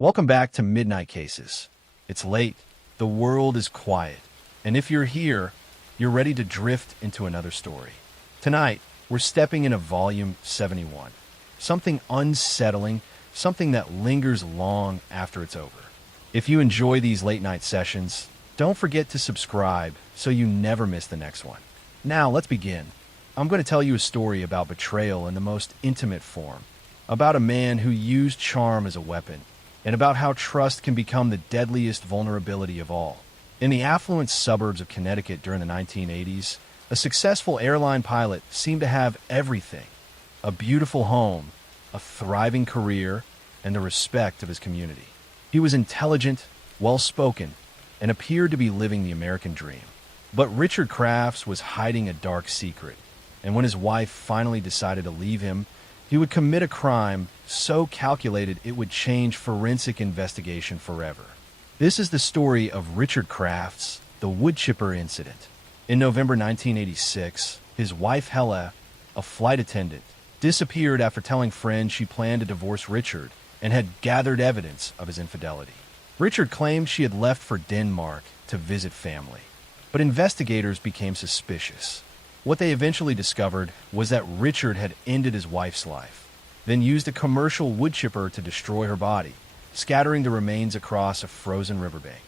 Welcome back to Midnight Cases. It's late, the world is quiet, and if you're here, you're ready to drift into another story. Tonight, we're stepping into Volume 71. Something unsettling, something that lingers long after it's over. If you enjoy these late night sessions, don't forget to subscribe so you never miss the next one. Now, let's begin. I'm going to tell you a story about betrayal in the most intimate form, about a man who used charm as a weapon, and about how trust can become the deadliest vulnerability of all. In the affluent suburbs of Connecticut during the 1980s, a successful airline pilot seemed to have everything: a beautiful home, a thriving career, and the respect of his community. He was intelligent, well-spoken, and appeared to be living the American dream. But Richard Crafts was hiding a dark secret, and when his wife finally decided to leave him, he would commit a crime so calculated it would change forensic investigation forever. This is the story of Richard Crafts, the wood chipper incident. In November 1986, his wife Hella, a flight attendant, disappeared after telling friends she planned to divorce Richard and had gathered evidence of his infidelity. Richard claimed she had left for Denmark to visit family, but investigators became suspicious. What they eventually discovered was that Richard had ended his wife's life, then used a commercial wood chipper to destroy her body, scattering the remains across a frozen riverbank.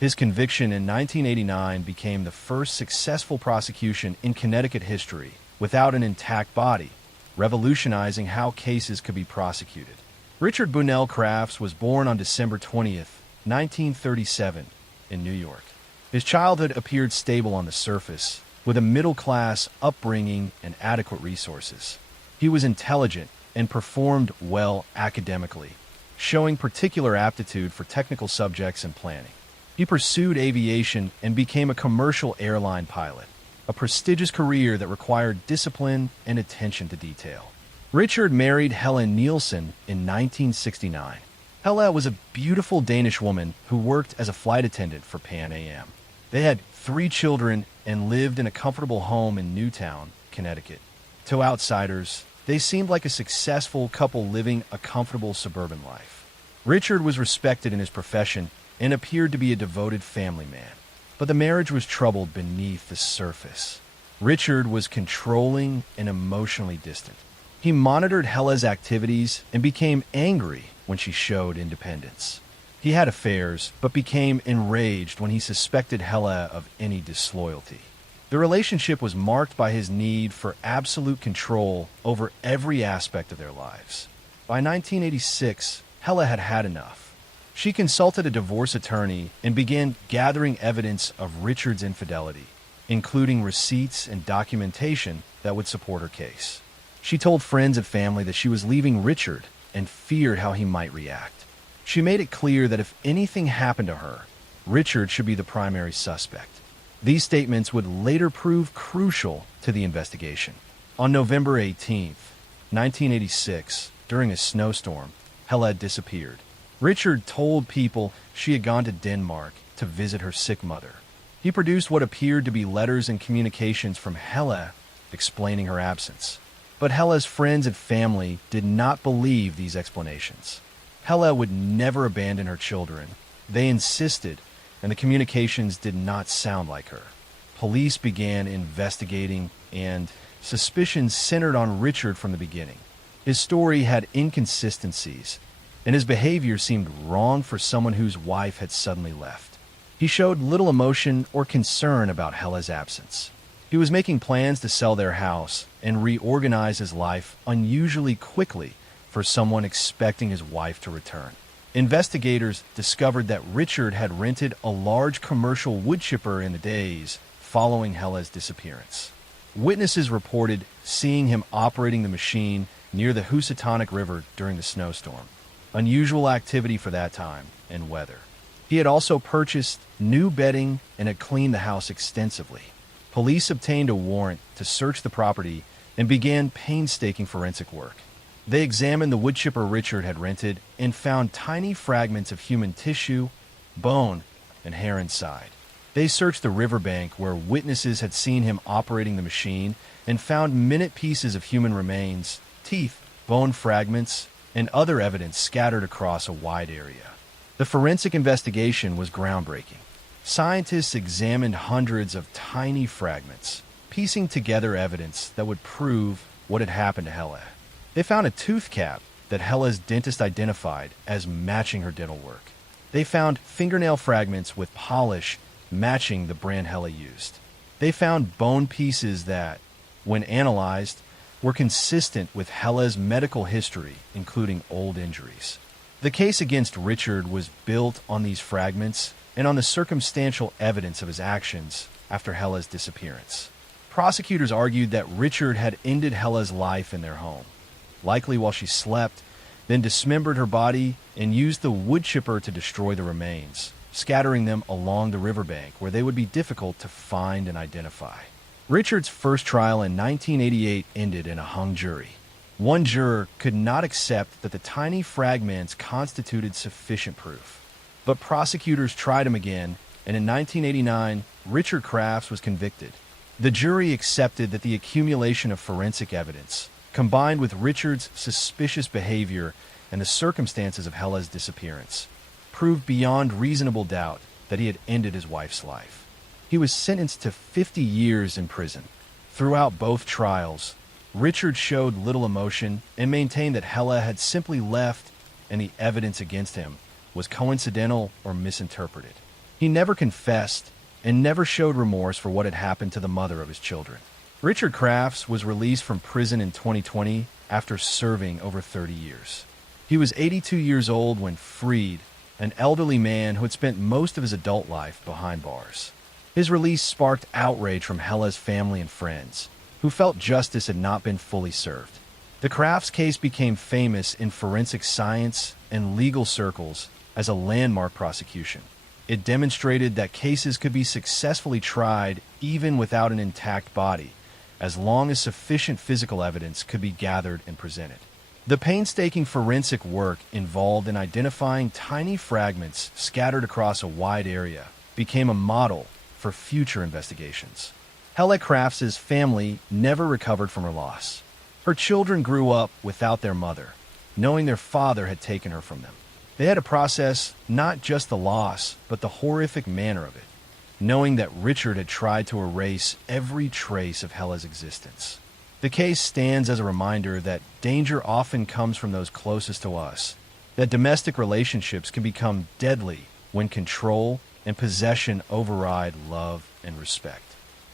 His conviction in 1989 became the first successful prosecution in Connecticut history without an intact body, revolutionizing how cases could be prosecuted. Richard Bunnell Crafts was born on December 20th, 1937, in New York. His childhood appeared stable on the surface, with a middle-class upbringing and adequate resources. He was intelligent and performed well academically, showing particular aptitude for technical subjects and planning. He pursued aviation and became a commercial airline pilot, a prestigious career that required discipline and attention to detail. Richard married Helen Nielsen in 1969. Hella was a beautiful Danish woman who worked as a flight attendant for Pan Am. They had 3 children and lived in a comfortable home in Newtown, Connecticut. To outsiders, they seemed like a successful couple living a comfortable suburban life. Richard was respected in his profession and appeared to be a devoted family man. But the marriage was troubled beneath the surface. Richard was controlling and emotionally distant. He monitored Hella's activities and became angry when she showed independence. He had affairs, but became enraged when he suspected Hella of any disloyalty. The relationship was marked by his need for absolute control over every aspect of their lives. By 1986, Hella had had enough. She consulted a divorce attorney and began gathering evidence of Richard's infidelity, including receipts and documentation that would support her case. She told friends and family that she was leaving Richard and feared how he might react. She made it clear that if anything happened to her, Richard should be the primary suspect. These statements would later prove crucial to the investigation. On November 18, 1986, during a snowstorm, Hella disappeared. Richard told people she had gone to Denmark to visit her sick mother. He produced what appeared to be letters and communications from Hella explaining her absence. But Hella's friends and family did not believe these explanations. Hella would never abandon her children. They insisted, and the communications did not sound like her. Police began investigating, and suspicions centered on Richard from the beginning. His story had inconsistencies, and his behavior seemed wrong for someone whose wife had suddenly left. He showed little emotion or concern about Hella's absence. He was making plans to sell their house and reorganize his life unusually quickly for someone expecting his wife to return. Investigators discovered that Richard had rented a large commercial wood chipper in the days following Hella's disappearance. Witnesses reported seeing him operating the machine near the Housatonic River during the snowstorm, unusual activity for that time and weather. He had also purchased new bedding and had cleaned the house extensively. Police obtained a warrant to search the property and began painstaking forensic work. They examined the wood chipper Richard had rented and found tiny fragments of human tissue, bone, and hair inside. They searched the riverbank where witnesses had seen him operating the machine and found minute pieces of human remains, teeth, bone fragments, and other evidence scattered across a wide area. The forensic investigation was groundbreaking. Scientists examined hundreds of tiny fragments, piecing together evidence that would prove what had happened to Helle. They found a tooth cap that Helle's dentist identified as matching her dental work. They found fingernail fragments with polish matching the brand Helle used. They found bone pieces that, when analyzed, were consistent with Helle's medical history, including old injuries. The case against Richard was built on these fragments and on the circumstantial evidence of his actions after Helle's disappearance. Prosecutors argued that Richard had ended Helle's life in their home, likely while she slept, then dismembered her body and used the wood chipper to destroy the remains, scattering them along the riverbank where they would be difficult to find and identify. Richard's first trial in 1988 ended in a hung jury. One juror could not accept that the tiny fragments constituted sufficient proof. But prosecutors tried him again, and in 1989, Richard Crafts was convicted. The jury accepted that the accumulation of forensic evidence, combined with Richard's suspicious behavior and the circumstances of Helle's disappearance, proved beyond reasonable doubt that he had ended his wife's life. He was sentenced to 50 years in prison. Throughout both trials, Richard showed little emotion and maintained that Helle had simply left and the evidence against him was coincidental or misinterpreted. He never confessed and never showed remorse for what had happened to the mother of his children. Richard Crafts was released from prison in 2020 after serving over 30 years. He was 82 years old when freed, an elderly man who had spent most of his adult life behind bars. His release sparked outrage from Helle's family and friends, who felt justice had not been fully served. The Crafts case became famous in forensic science and legal circles as a landmark prosecution. It demonstrated that cases could be successfully tried even without an intact body, as long as sufficient physical evidence could be gathered and presented. The painstaking forensic work involved in identifying tiny fragments scattered across a wide area became a model for future investigations. Helle Crafts' family never recovered from her loss. Her children grew up without their mother, knowing their father had taken her from them. They had to process not just the loss, but the horrific manner of it, knowing that Richard had tried to erase every trace of Helle's existence. The case stands as a reminder that danger often comes from those closest to us, that domestic relationships can become deadly when control and possession override love and respect.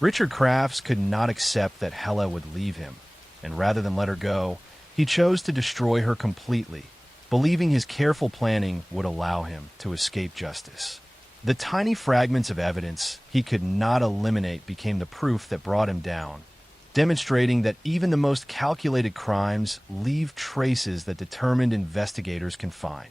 Richard Crafts could not accept that Helle would leave him, and rather than let her go, he chose to destroy her completely, believing his careful planning would allow him to escape justice. The tiny fragments of evidence he could not eliminate became the proof that brought him down, demonstrating that even the most calculated crimes leave traces that determined investigators can find.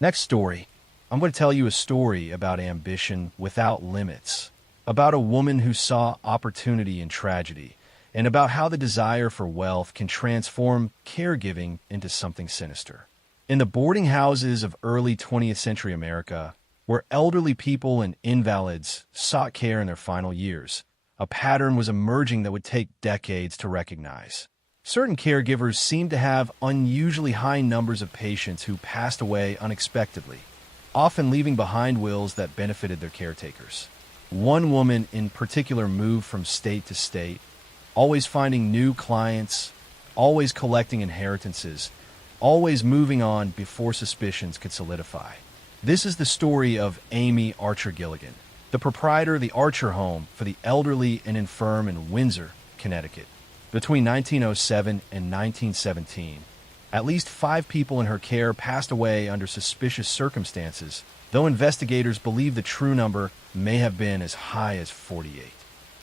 Next story, I'm going to tell you a story about ambition without limits, about a woman who saw opportunity in tragedy, and about how the desire for wealth can transform caregiving into something sinister. In the boarding houses of early 20th century America, where elderly people and invalids sought care in their final years, a pattern was emerging that would take decades to recognize. Certain caregivers seemed to have unusually high numbers of patients who passed away unexpectedly, often leaving behind wills that benefited their caretakers. One woman in particular moved from state to state, always finding new clients, always collecting inheritances, always moving on before suspicions could solidify. This is the story of Amy Archer Gilligan, the proprietor of the Archer Home for the elderly and infirm in Windsor, Connecticut. Between 1907 and 1917, at least 5 people in her care passed away under suspicious circumstances, though investigators believe the true number may have been as high as 48.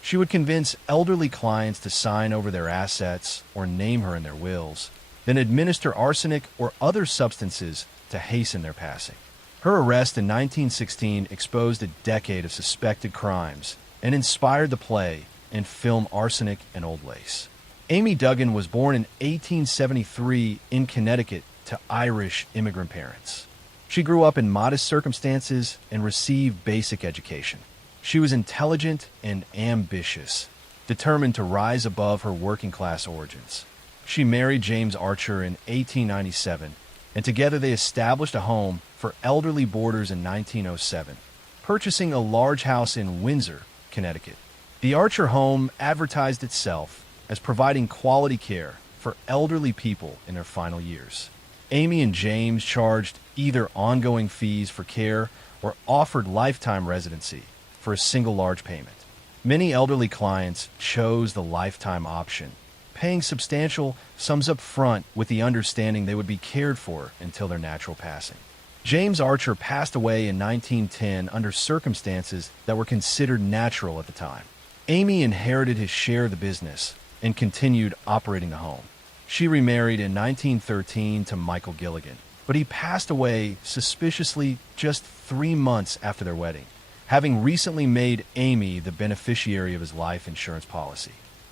She would convince elderly clients to sign over their assets or name her in their wills, then administer arsenic or other substances to hasten their passing. Her arrest in 1916 exposed a decade of suspected crimes and inspired the play and film Arsenic and Old Lace. Amy Duggan was born in 1873 in Connecticut to Irish immigrant parents. She grew up in modest circumstances and received basic education. She was intelligent and ambitious, determined to rise above her working-class origins. She married James Archer in 1897 and together they established a home for elderly boarders in 1907, purchasing a large house in Windsor, Connecticut. The Archer home advertised itself as providing quality care for elderly people in their final years. Amy and James charged either ongoing fees for care or offered lifetime residency for a single large payment. Many elderly clients chose the lifetime option, paying substantial sums up front with the understanding they would be cared for until their natural passing. James Archer passed away in 1910 under circumstances that were considered natural at the time. Amy inherited his share of the business and continued operating the home. She remarried in 1913 to Michael Gilligan, but he passed away suspiciously just 3 months after their wedding, having recently made Amy the beneficiary of his life insurance policy.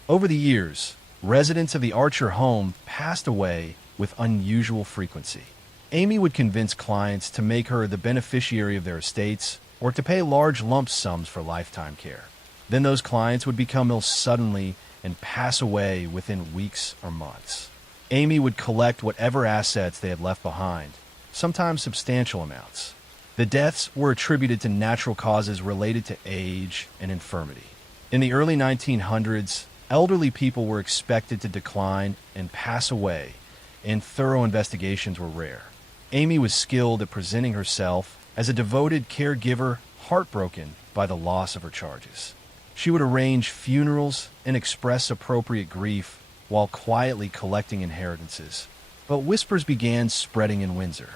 Over the years, residents of the Archer home passed away with unusual frequency. Amy would convince clients to make her the beneficiary of their estates or to pay large lump sums for lifetime care. Then those clients would become ill suddenly and pass away within weeks or months. Amy would collect whatever assets they had left behind, sometimes substantial amounts. The deaths were attributed to natural causes related to age and infirmity. In the early 1900s, elderly people were expected to decline and pass away, and thorough investigations were rare. Amy was skilled at presenting herself as a devoted caregiver, heartbroken by the loss of her charges. She would arrange funerals and express appropriate grief while quietly collecting inheritances. But whispers began spreading in Windsor.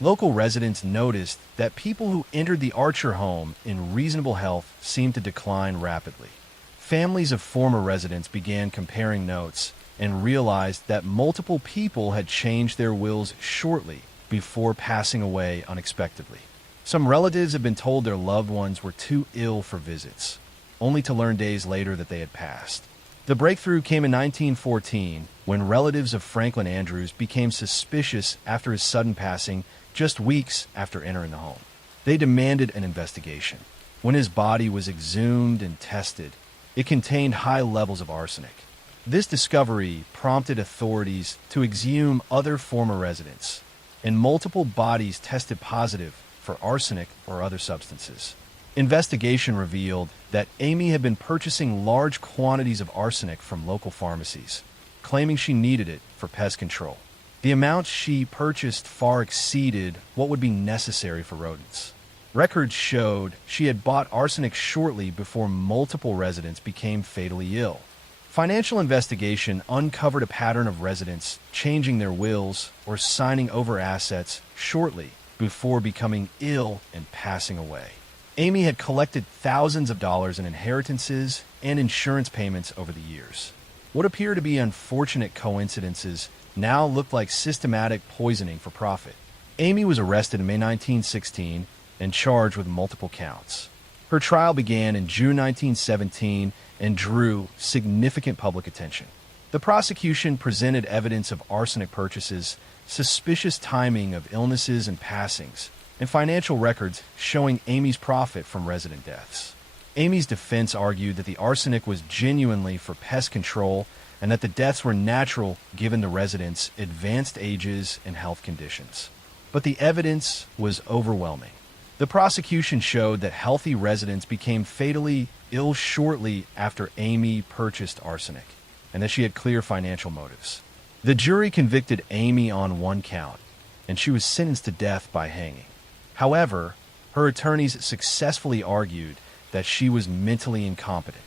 Local residents noticed that people who entered the Archer home in reasonable health seemed to decline rapidly. Families of former residents began comparing notes and realized that multiple people had changed their wills shortly before passing away unexpectedly. Some relatives had been told their loved ones were too ill for visits, only to learn days later that they had passed. The breakthrough came in 1914 when relatives of Franklin Andrews became suspicious after his sudden passing just weeks after entering the home. They demanded an investigation. When his body was exhumed and tested, it contained high levels of arsenic. This discovery prompted authorities to exhume other former residents, and multiple bodies tested positive for arsenic or other substances. Investigation revealed that Amy had been purchasing large quantities of arsenic from local pharmacies, claiming she needed it for pest control. The amounts she purchased far exceeded what would be necessary for rodents. Records showed she had bought arsenic shortly before multiple residents became fatally ill. Financial investigation uncovered a pattern of residents changing their wills or signing over assets shortly before becoming ill and passing away. Amy had collected thousands of dollars in inheritances and insurance payments over the years. What appeared to be unfortunate coincidences now looked like systematic poisoning for profit. Amy was arrested in May 1916 and charged with multiple counts. Her trial began in June 1917 and drew significant public attention. The prosecution presented evidence of arsenic purchases, suspicious timing of illnesses and passings, and financial records showing Amy's profit from resident deaths. Amy's defense argued that the arsenic was genuinely for pest control and that the deaths were natural given the residents' advanced ages and health conditions. But the evidence was overwhelming. The prosecution showed that healthy residents became fatally ill shortly after Amy purchased arsenic, and that she had clear financial motives. The jury convicted Amy on one count, and she was sentenced to death by hanging. However, her attorneys successfully argued that she was mentally incompetent.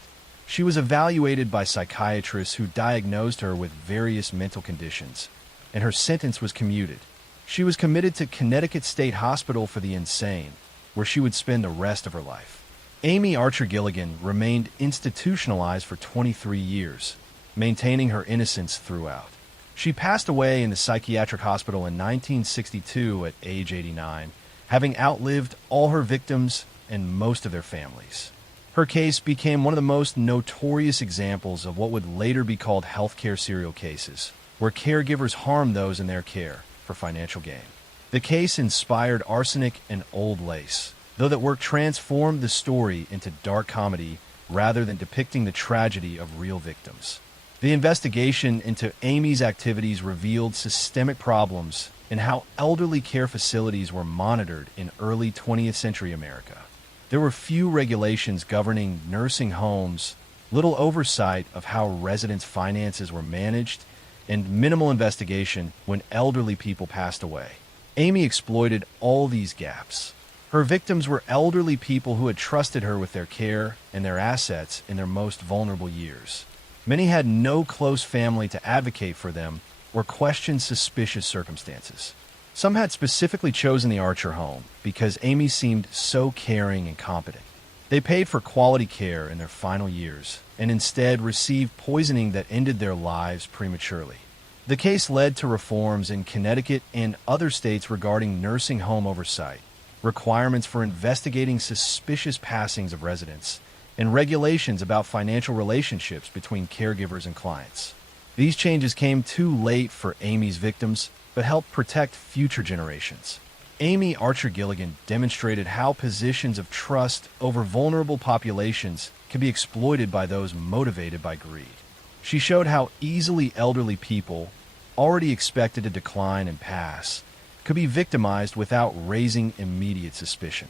She was evaluated by psychiatrists who diagnosed her with various mental conditions, and her sentence was commuted. She was committed to Connecticut State Hospital for the Insane, where she would spend the rest of her life. Amy Archer Gilligan remained institutionalized for 23 years, maintaining her innocence throughout. She passed away in the psychiatric hospital in 1962 at age 89, having outlived all her victims and most of their families. Her case became one of the most notorious examples of what would later be called healthcare serial cases, where caregivers harm those in their care for financial gain. The case inspired Arsenic and Old Lace, though that work transformed the story into dark comedy rather than depicting the tragedy of real victims. The investigation into Amy's activities revealed systemic problems in how elderly care facilities were monitored in early 20th century America. There were few regulations governing nursing homes, little oversight of how residents' finances were managed, and minimal investigation when elderly people passed away. Amy exploited all these gaps. Her victims were elderly people who had trusted her with their care and their assets in their most vulnerable years. Many had no close family to advocate for them or question suspicious circumstances. Some had specifically chosen the Archer home because Amy seemed so caring and competent. They paid for quality care in their final years and instead received poisoning that ended their lives prematurely. The case led to reforms in Connecticut and other states regarding nursing home oversight, requirements for investigating suspicious passings of residents, and regulations about financial relationships between caregivers and clients. These changes came too late for Amy's victims, but helped protect future generations. Amy Archer Gilligan demonstrated how positions of trust over vulnerable populations can be exploited by those motivated by greed. She showed how easily elderly people, already expected to decline and pass, could be victimized without raising immediate suspicion.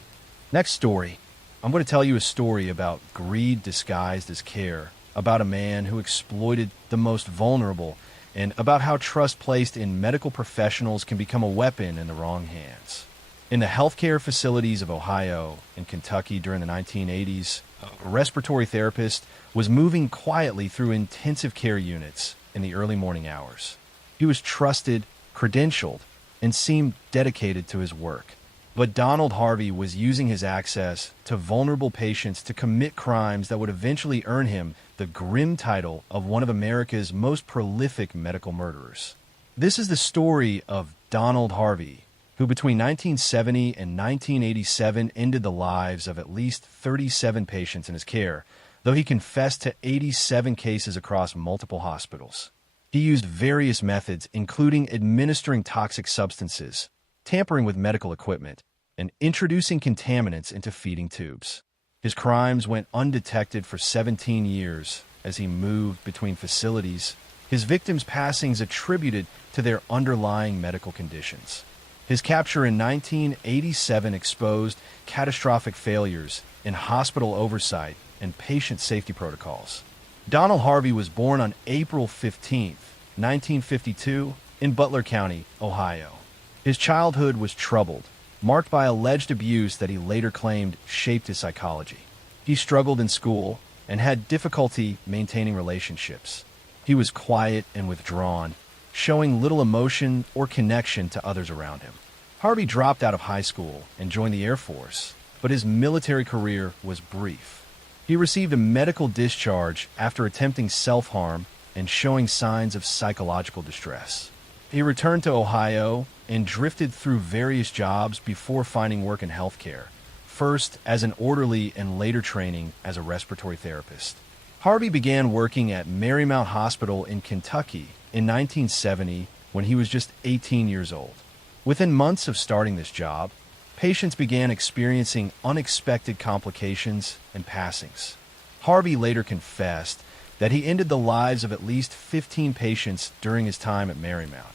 Next story. I'm going to tell you a story about greed disguised as care, about a man who exploited the most vulnerable, and about how trust placed in medical professionals can become a weapon in the wrong hands. In the healthcare facilities of Ohio and Kentucky during the 1980s, a respiratory therapist was moving quietly through intensive care units in the early morning hours. He was trusted, credentialed, and seemed dedicated to his work. But Donald Harvey was using his access to vulnerable patients to commit crimes that would eventually earn him the grim title of one of America's most prolific medical murderers. This is the story of Donald Harvey, who between 1970 and 1987 ended the lives of at least 37 patients in his care, though he confessed to 87 cases across multiple hospitals. He used various methods, including administering toxic substances, tampering with medical equipment, and introducing contaminants into feeding tubes. His crimes went undetected for 17 years as he moved between facilities, his victims' passings attributed to their underlying medical conditions. His capture in 1987 exposed catastrophic failures in hospital oversight and patient safety protocols. Donald Harvey was born on April 15, 1952, in Butler County, Ohio. His childhood was troubled, marked by alleged abuse that he later claimed shaped his psychology. He struggled in school and had difficulty maintaining relationships. He was quiet and withdrawn, showing little emotion or connection to others around him. Harvey dropped out of high school and joined the Air Force, but his military career was brief. He received a medical discharge after attempting self-harm and showing signs of psychological distress. He returned to Ohio and drifted through various jobs before finding work in healthcare, first as an orderly and later training as a respiratory therapist. Harvey began working at Marymount Hospital in Kentucky in 1970 when he was just 18 years old. Within months of starting this job, patients began experiencing unexpected complications and passings. Harvey later confessed that he ended the lives of at least 15 patients during his time at Marymount,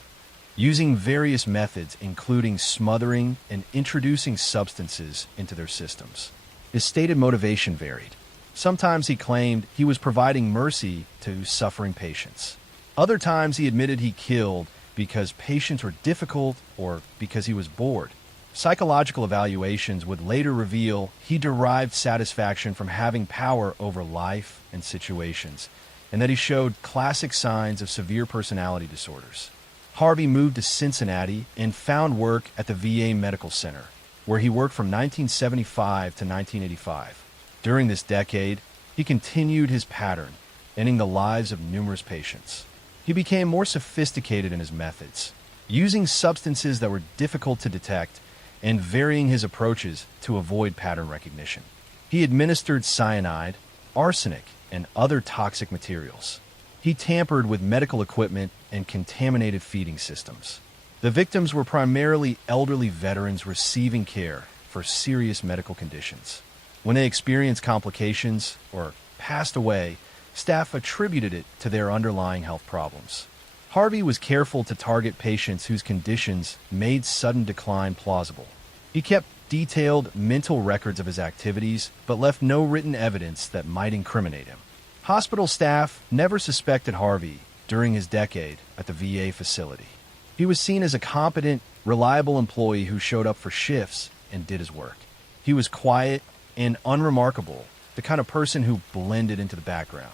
using various methods including smothering and introducing substances into their systems. His stated motivation varied. Sometimes he claimed he was providing mercy to suffering patients. Other times he admitted he killed because patients were difficult or because he was bored. Psychological evaluations would later reveal he derived satisfaction from having power over life and situations, and that he showed classic signs of severe personality disorders. Harvey moved to Cincinnati and found work at the VA Medical Center, where he worked from 1975 to 1985. During this decade, he continued his pattern, ending the lives of numerous patients. He became more sophisticated in his methods, using substances that were difficult to detect and varying his approaches to avoid pattern recognition. He administered cyanide, arsenic, and other toxic materials. He tampered with medical equipment and contaminated feeding systems. The victims were primarily elderly veterans receiving care for serious medical conditions. When they experienced complications or passed away, Staff attributed it to their underlying health problems. Harvey was careful to target patients whose conditions made sudden decline plausible. He kept detailed mental records of his activities, but left no written evidence that might incriminate him. Hospital staff never suspected Harvey during his decade at the VA facility. He was seen as a competent, reliable employee who showed up for shifts and did his work. He was quiet and unremarkable, the kind of person who blended into the background.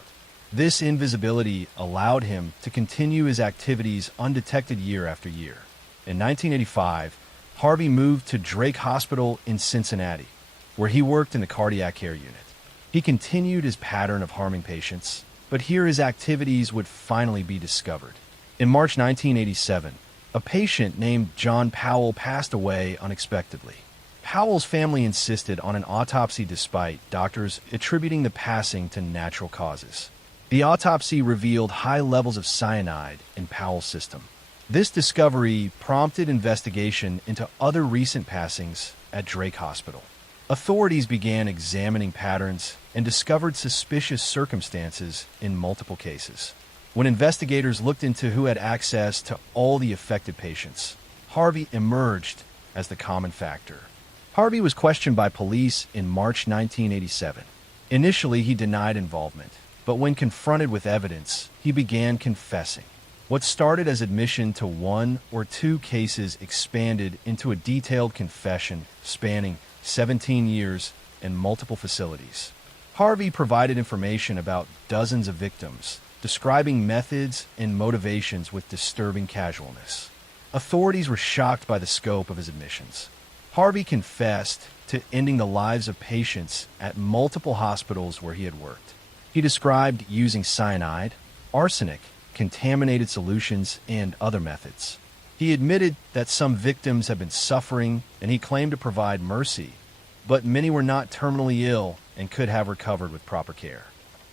This invisibility allowed him to continue his activities undetected year after year. In 1985, Harvey moved to Drake Hospital in Cincinnati, where he worked in the cardiac care unit. He continued his pattern of harming patients, but here his activities would finally be discovered. In March 1987, a patient named John Powell passed away unexpectedly. Powell's family insisted on an autopsy despite doctors attributing the passing to natural causes. The autopsy revealed high levels of cyanide in Powell's system. This discovery prompted investigation into other recent passings at Drake Hospital. Authorities began examining patterns and discovered suspicious circumstances in multiple cases. When investigators looked into who had access to all the affected patients, Harvey emerged as the common factor. Harvey was questioned by police in March 1987. Initially, he denied involvement, but when confronted with evidence, he began confessing. What started as admission to one or two cases expanded into a detailed confession spanning 17 years and multiple facilities. Harvey provided information about dozens of victims, describing methods and motivations with disturbing casualness. Authorities were shocked by the scope of his admissions. Harvey confessed to ending the lives of patients at multiple hospitals where he had worked. He described using cyanide, arsenic, contaminated solutions, and other methods. He admitted that some victims had been suffering, and he claimed to provide mercy, but many were not terminally ill and could have recovered with proper care.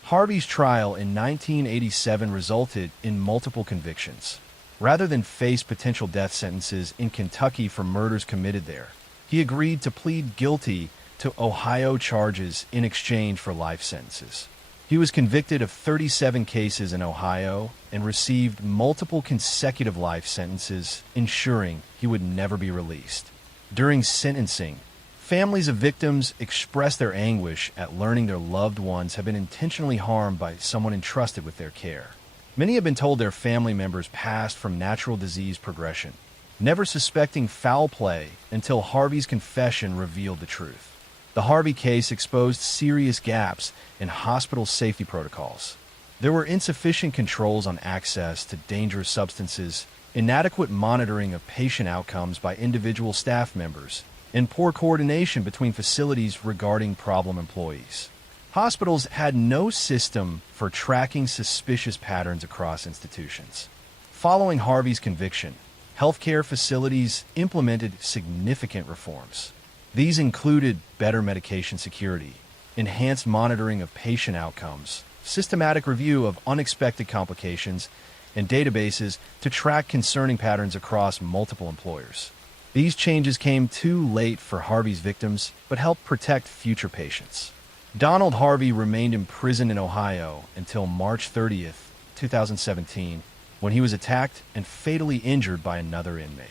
Harvey's trial in 1987 resulted in multiple convictions. Rather than face potential death sentences in Kentucky for murders committed there, he agreed to plead guilty to Ohio charges in exchange for life sentences. He was convicted of 37 cases in Ohio and received multiple consecutive life sentences, ensuring he would never be released. During sentencing, families of victims expressed their anguish at learning their loved ones have been intentionally harmed by someone entrusted with their care. Many have been told their family members passed from natural disease progression, never suspecting foul play until Harvey's confession revealed the truth. The Harvey case exposed serious gaps in hospital safety protocols. There were insufficient controls on access to dangerous substances, inadequate monitoring of patient outcomes by individual staff members, and poor coordination between facilities regarding problem employees. Hospitals had no system for tracking suspicious patterns across institutions. Following Harvey's conviction, healthcare facilities implemented significant reforms. These included better medication security, enhanced monitoring of patient outcomes, systematic review of unexpected complications, and databases to track concerning patterns across multiple employers. These changes came too late for Harvey's victims, but helped protect future patients. Donald Harvey remained imprisoned in Ohio until March 30th, 2017, when he was attacked and fatally injured by another inmate.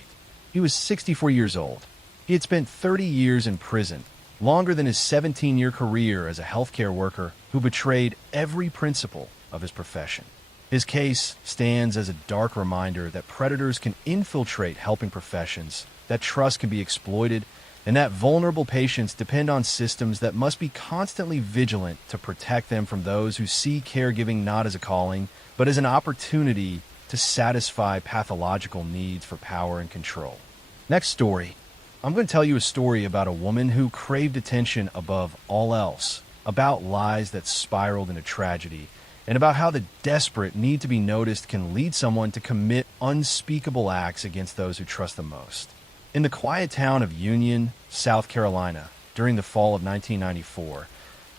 He was 64 years old. He had spent 30 years in prison, longer than his 17-year career as a healthcare worker who betrayed every principle of his profession. His case stands as a dark reminder that predators can infiltrate helping professions, that trust can be exploited, and that vulnerable patients depend on systems that must be constantly vigilant to protect them from those who see caregiving not as a calling, but as an opportunity to satisfy pathological needs for power and control. Next story. I'm going to tell you a story about a woman who craved attention above all else, about lies that spiraled into tragedy, and about how the desperate need to be noticed can lead someone to commit unspeakable acts against those who trust them most. In the quiet town of Union, South Carolina, during the fall of 1994,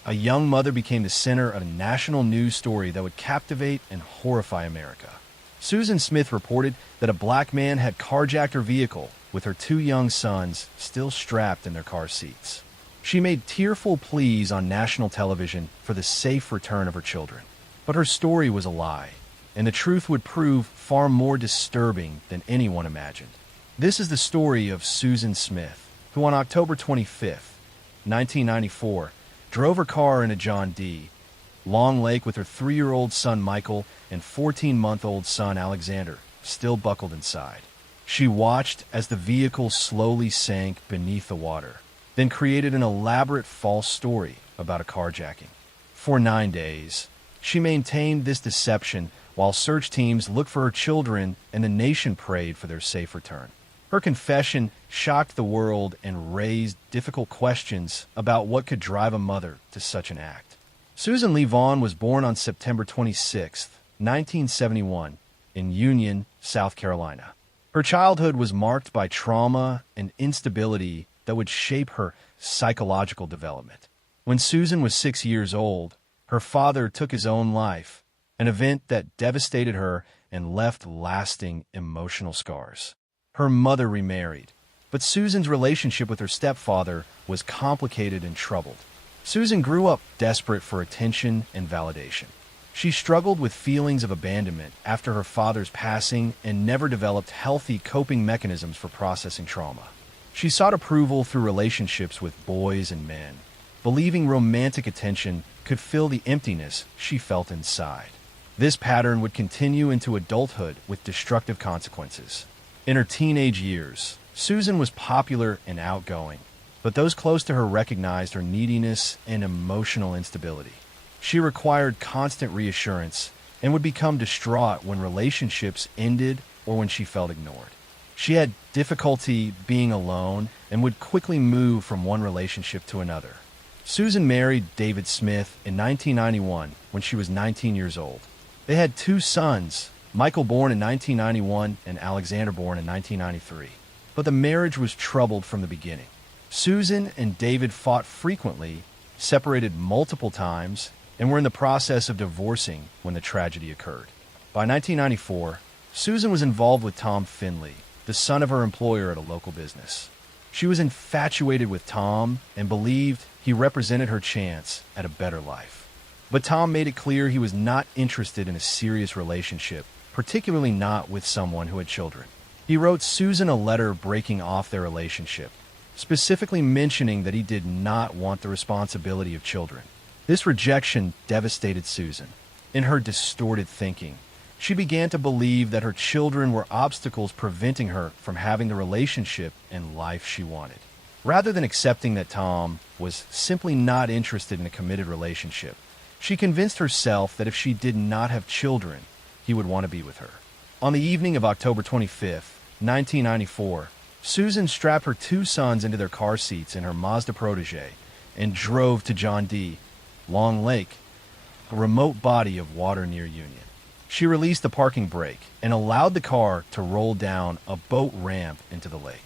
a young mother became the center of a national news story that would captivate and horrify America. Susan Smith reported that a black man had carjacked her vehicle with her two young sons still strapped in their car seats. She made tearful pleas on national television for the safe return of her children. But her story was a lie, and the truth would prove far more disturbing than anyone imagined. This is the story of Susan Smith, who on October 25th, 1994, drove her car into John D. Long Lake with her 3-year-old son Michael and 14-month-old son Alexander, still buckled inside. She watched as the vehicle slowly sank beneath the water, then created an elaborate false story about a carjacking. For 9 days, she maintained this deception while search teams looked for her children and the nation prayed for their safe return. Her confession shocked the world and raised difficult questions about what could drive a mother to such an act. Susan Lee Vaughn was born on September 26, 1971, in Union, South Carolina. Her childhood was marked by trauma and instability that would shape her psychological development. When Susan was 6 years old, her father took his own life, an event that devastated her and left lasting emotional scars. Her mother remarried, but Susan's relationship with her stepfather was complicated and troubled. Susan grew up desperate for attention and validation. She struggled with feelings of abandonment after her father's passing and never developed healthy coping mechanisms for processing trauma. She sought approval through relationships with boys and men, believing romantic attention could fill the emptiness she felt inside. This pattern would continue into adulthood with destructive consequences. In her teenage years, Susan was popular and outgoing, but those close to her recognized her neediness and emotional instability. She required constant reassurance and would become distraught when relationships ended or when she felt ignored. She had difficulty being alone and would quickly move from one relationship to another. Susan married David Smith in 1991 when she was 19 years old. They had 2 sons, Michael born in 1991 and Alexander born in 1993. But the marriage was troubled from the beginning. Susan and David fought frequently, separated multiple times, and were in the process of divorcing when the tragedy occurred. By 1994, Susan was involved with Tom Finley, the son of her employer at a local business. She was infatuated with Tom and believed he represented her chance at a better life. But Tom made it clear he was not interested in a serious relationship, particularly not with someone who had children. He wrote Susan a letter breaking off their relationship, specifically mentioning that he did not want the responsibility of children. This rejection devastated Susan. In her distorted thinking, she began to believe that her children were obstacles preventing her from having the relationship and life she wanted. Rather than accepting that Tom was simply not interested in a committed relationship, she convinced herself that if she did not have children, he would want to be with her. On the evening of October 25th, 1994, Susan strapped her 2 sons into their car seats in her Mazda Protege and drove to John D. Long Lake, a remote body of water near Union. She released the parking brake and allowed the car to roll down a boat ramp into the lake.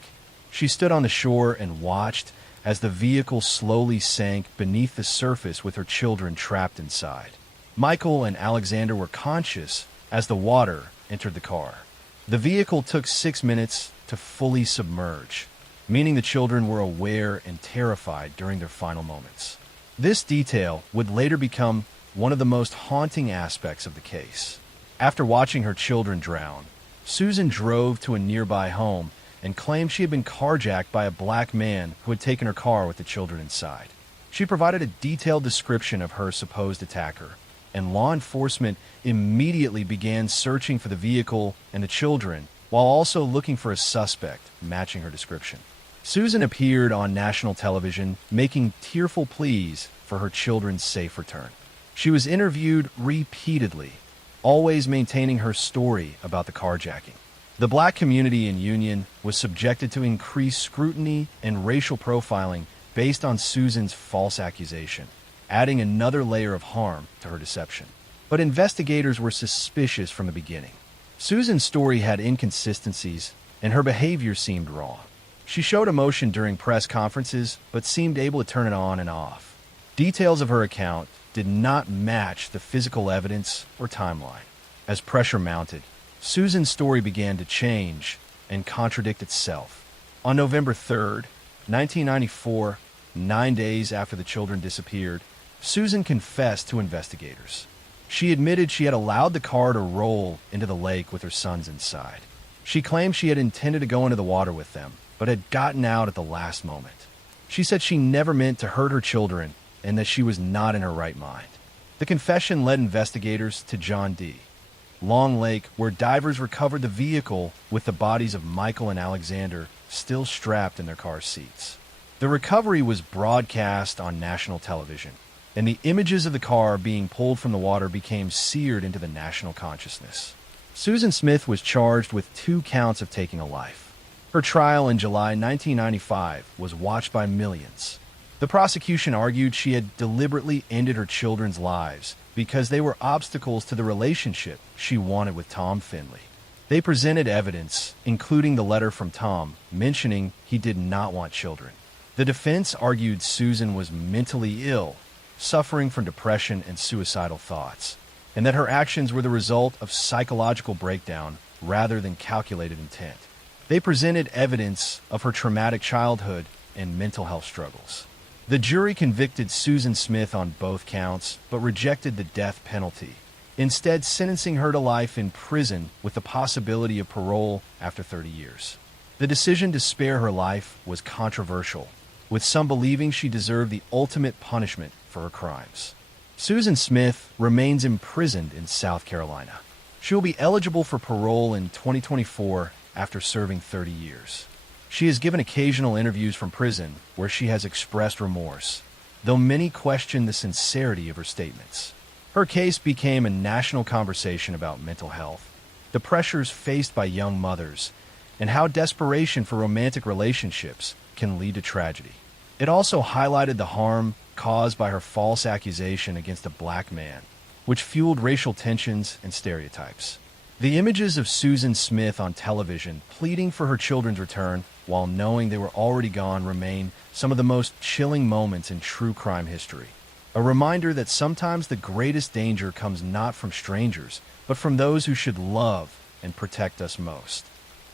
She stood on the shore and watched as the vehicle slowly sank beneath the surface with her children trapped inside. Michael and Alexander were conscious as the water entered the car. The vehicle took 6 minutes to fully submerge, meaning the children were aware and terrified during their final moments. This detail would later become one of the most haunting aspects of the case. After watching her children drown, Susan drove to a nearby home and claimed she had been carjacked by a black man who had taken her car with the children inside. She provided a detailed description of her supposed attacker, and law enforcement immediately began searching for the vehicle and the children, while also looking for a suspect matching her description. Susan appeared on national television, making tearful pleas for her children's safe return. She was interviewed repeatedly, always maintaining her story about the carjacking. The black community in Union was subjected to increased scrutiny and racial profiling based on Susan's false accusation, adding another layer of harm to her deception. But investigators were suspicious from the beginning. Susan's story had inconsistencies, and her behavior seemed raw. She showed emotion during press conferences, but seemed able to turn it on and off. Details of her account did not match the physical evidence or timeline. As pressure mounted, Susan's story began to change and contradict itself. On November 3rd, 1994, 9 days after the children disappeared, Susan confessed to investigators. She admitted she had allowed the car to roll into the lake with her sons inside. She claimed she had intended to go into the water with them, but had gotten out at the last moment. She said she never meant to hurt her children and that she was not in her right mind. The confession led investigators to John D. Long Lake, where divers recovered the vehicle with the bodies of Michael and Alexander still strapped in their car seats. The recovery was broadcast on national television, and the images of the car being pulled from the water became seared into the national consciousness. Susan Smith was charged with 2 counts of taking a life. Her trial in July 1995 was watched by millions. The prosecution argued she had deliberately ended her children's lives because they were obstacles to the relationship she wanted with Tom Finley. They presented evidence, including the letter from Tom, mentioning he did not want children. The defense argued Susan was mentally ill, suffering from depression and suicidal thoughts, and that her actions were the result of psychological breakdown rather than calculated intent. They presented evidence of her traumatic childhood and mental health struggles. The jury convicted Susan Smith on both counts, but rejected the death penalty, instead sentencing her to life in prison with the possibility of parole after 30 years. The decision to spare her life was controversial, with some believing she deserved the ultimate punishment for her crimes. Susan Smith remains imprisoned in South Carolina. She will be eligible for parole in 2024 after serving 30 years. She has given occasional interviews from prison where she has expressed remorse, though many question the sincerity of her statements. Her case became a national conversation about mental health, the pressures faced by young mothers, and how desperation for romantic relationships can lead to tragedy. It also highlighted the harm caused by her false accusation against a black man, which fueled racial tensions and stereotypes. The images of Susan Smith on television pleading for her children's return while knowing they were already gone remain some of the most chilling moments in true crime history. A reminder that sometimes the greatest danger comes not from strangers, but from those who should love and protect us most.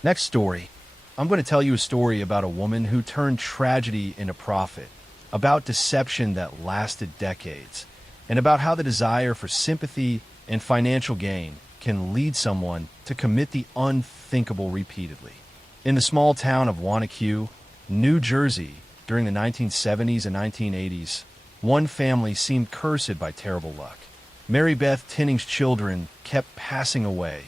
Next story. I'm going to tell you a story about a woman who turned tragedy into profit, about deception that lasted decades, and about how the desire for sympathy and financial gain can lead someone to commit the unthinkable repeatedly. In the small town of Wanacue, New Jersey, during the 1970s and 1980s, one family seemed cursed by terrible luck. Mary Beth Tinning's children kept passing away,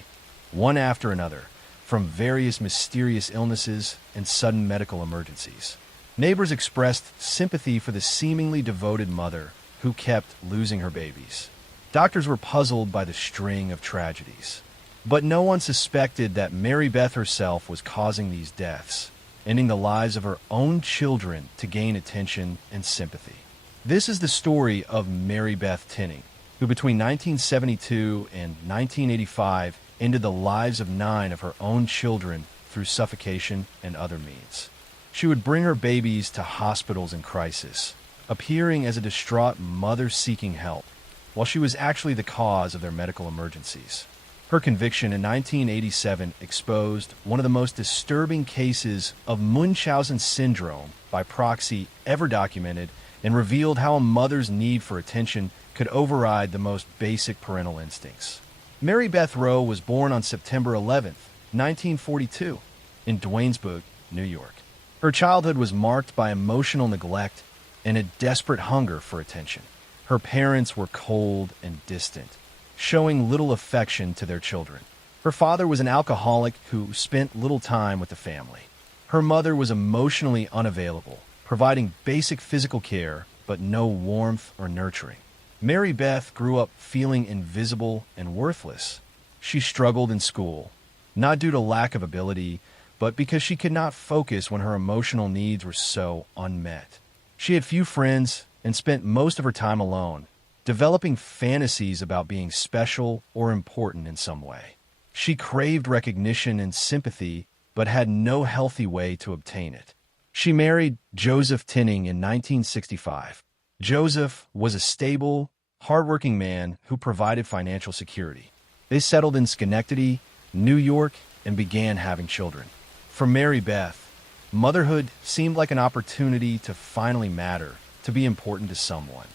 one after another, from various mysterious illnesses and sudden medical emergencies. Neighbors expressed sympathy for the seemingly devoted mother who kept losing her babies. Doctors were puzzled by the string of tragedies. But no one suspected that Mary Beth herself was causing these deaths, ending the lives of her own children to gain attention and sympathy. This is the story of Mary Beth Tinning, who between 1972 and 1985 ended the lives of 9 of her own children through suffocation and other means. She would bring her babies to hospitals in crisis, appearing as a distraught mother seeking help, while she was actually the cause of their medical emergencies. Her conviction in 1987 exposed one of the most disturbing cases of Munchausen syndrome by proxy ever documented, and revealed how a mother's need for attention could override the most basic parental instincts. Mary Beth Rowe was born on September 11th, 1942, in Duanesburg, New York. Her childhood was marked by emotional neglect and a desperate hunger for attention. Her parents were cold and distant, showing little affection to their children. Her father was an alcoholic who spent little time with the family. Her mother was emotionally unavailable, providing basic physical care but no warmth or nurturing. Mary Beth grew up feeling invisible and worthless. She struggled in school, not due to lack of ability, but because she could not focus when her emotional needs were so unmet. She had few friends and spent most of her time alone, developing fantasies about being special or important in some way. She craved recognition and sympathy, but had no healthy way to obtain it. She married Joseph Tinning in 1965. Joseph was a stable, hardworking man who provided financial security. They settled in Schenectady, New York, and began having children. For Mary Beth, motherhood seemed like an opportunity to finally matter, to be important to someone.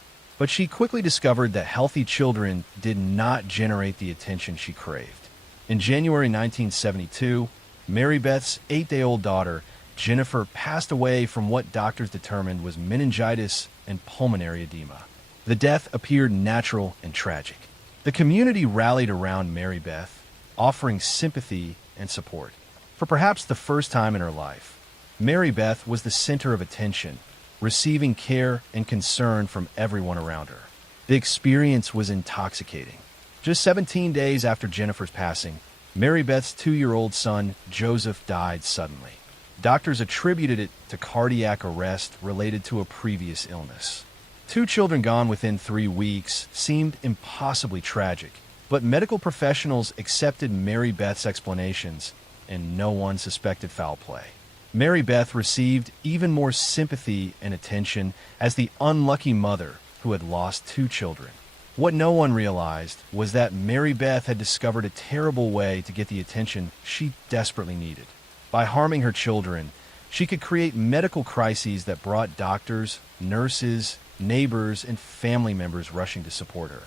But she quickly discovered that healthy children did not generate the attention she craved. In January 1972, Mary Beth's 8-day-old daughter, Jennifer, passed away from what doctors determined was meningitis and pulmonary edema. The death appeared natural and tragic. The community rallied around Mary Beth, offering sympathy and support. For perhaps the first time in her life, Mary Beth was the center of attention, receiving care and concern from everyone around her. The experience was intoxicating. Just 17 days after Jennifer's passing, Mary Beth's 2-year-old son, Joseph, died suddenly. Doctors attributed it to cardiac arrest related to a previous illness. 2 children gone within 3 weeks seemed impossibly tragic, but medical professionals accepted Mary Beth's explanations, and no one suspected foul play. Mary Beth received even more sympathy and attention as the unlucky mother who had lost 2 children. What no one realized was that Mary Beth had discovered a terrible way to get the attention she desperately needed. By harming her children, she could create medical crises that brought doctors, nurses, neighbors, and family members rushing to support her.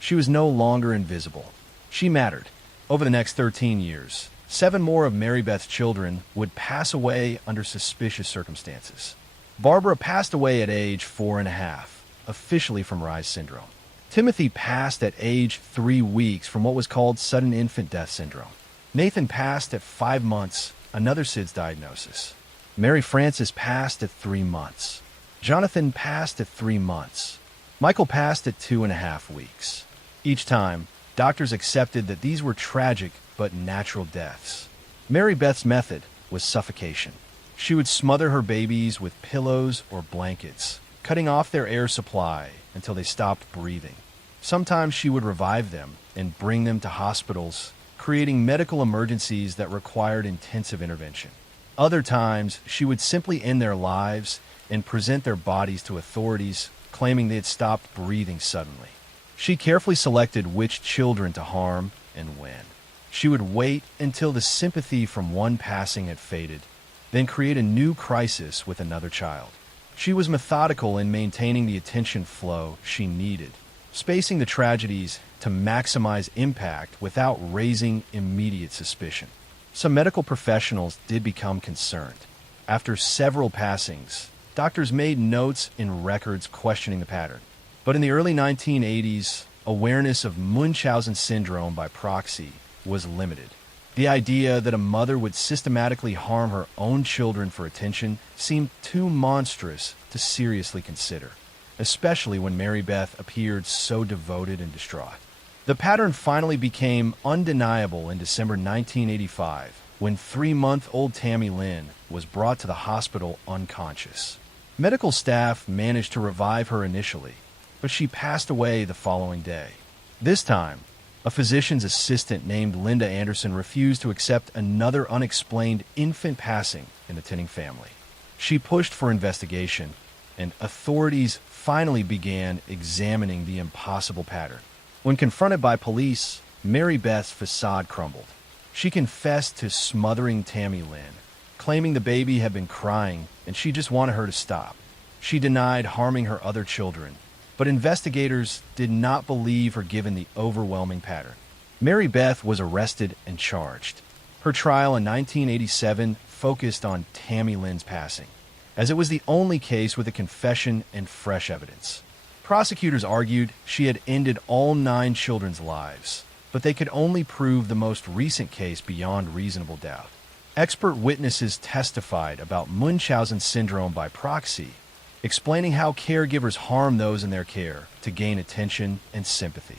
She was no longer invisible. She mattered. Over the next 13 years, 7 more of Mary Beth's children would pass away under suspicious circumstances. Barbara passed away at age 4.5, officially from Reye's syndrome. Timothy passed at age 3 weeks from what was called sudden infant death syndrome. Nathan passed at 5 months, another SIDS diagnosis. Mary Frances passed at 3 months. Jonathan passed at 3 months. Michael passed at 2.5 weeks. Each time, doctors accepted that these were tragic but natural deaths. Mary Beth's method was suffocation. She would smother her babies with pillows or blankets, cutting off their air supply until they stopped breathing. Sometimes she would revive them and bring them to hospitals, creating medical emergencies that required intensive intervention. Other times, she would simply end their lives and present their bodies to authorities, claiming they had stopped breathing suddenly. She carefully selected which children to harm and when. She would wait until the sympathy from one passing had faded, then create a new crisis with another child. She was methodical in maintaining the attention flow she needed, spacing the tragedies to maximize impact without raising immediate suspicion. Some medical professionals did become concerned. After several passings, doctors made notes in records questioning the pattern. But in the early 1980s, awareness of Munchausen syndrome by proxy was limited. The idea that a mother would systematically harm her own children for attention seemed too monstrous to seriously consider, especially when Mary Beth appeared so devoted and distraught. The pattern finally became undeniable in December 1985 when 3-month-old Tammy Lynn was brought to the hospital unconscious. Medical staff managed to revive her initially, but she passed away the following day. This time, a physician's assistant named Linda Anderson refused to accept another unexplained infant passing in the Tinning family. She pushed for investigation, and authorities finally began examining the impossible pattern. When confronted by police, Mary Beth's facade crumbled. She confessed to smothering Tammy Lynn, claiming the baby had been crying and she just wanted her to stop. She denied harming her other children, but investigators did not believe her given the overwhelming pattern. Mary Beth was arrested and charged. Her trial in 1987 focused on Tammy Lynn's passing, as it was the only case with a confession and fresh evidence. Prosecutors argued she had ended all 9 children's lives, but they could only prove the most recent case beyond reasonable doubt. Expert witnesses testified about Munchausen syndrome by proxy, explaining how caregivers harm those in their care to gain attention and sympathy.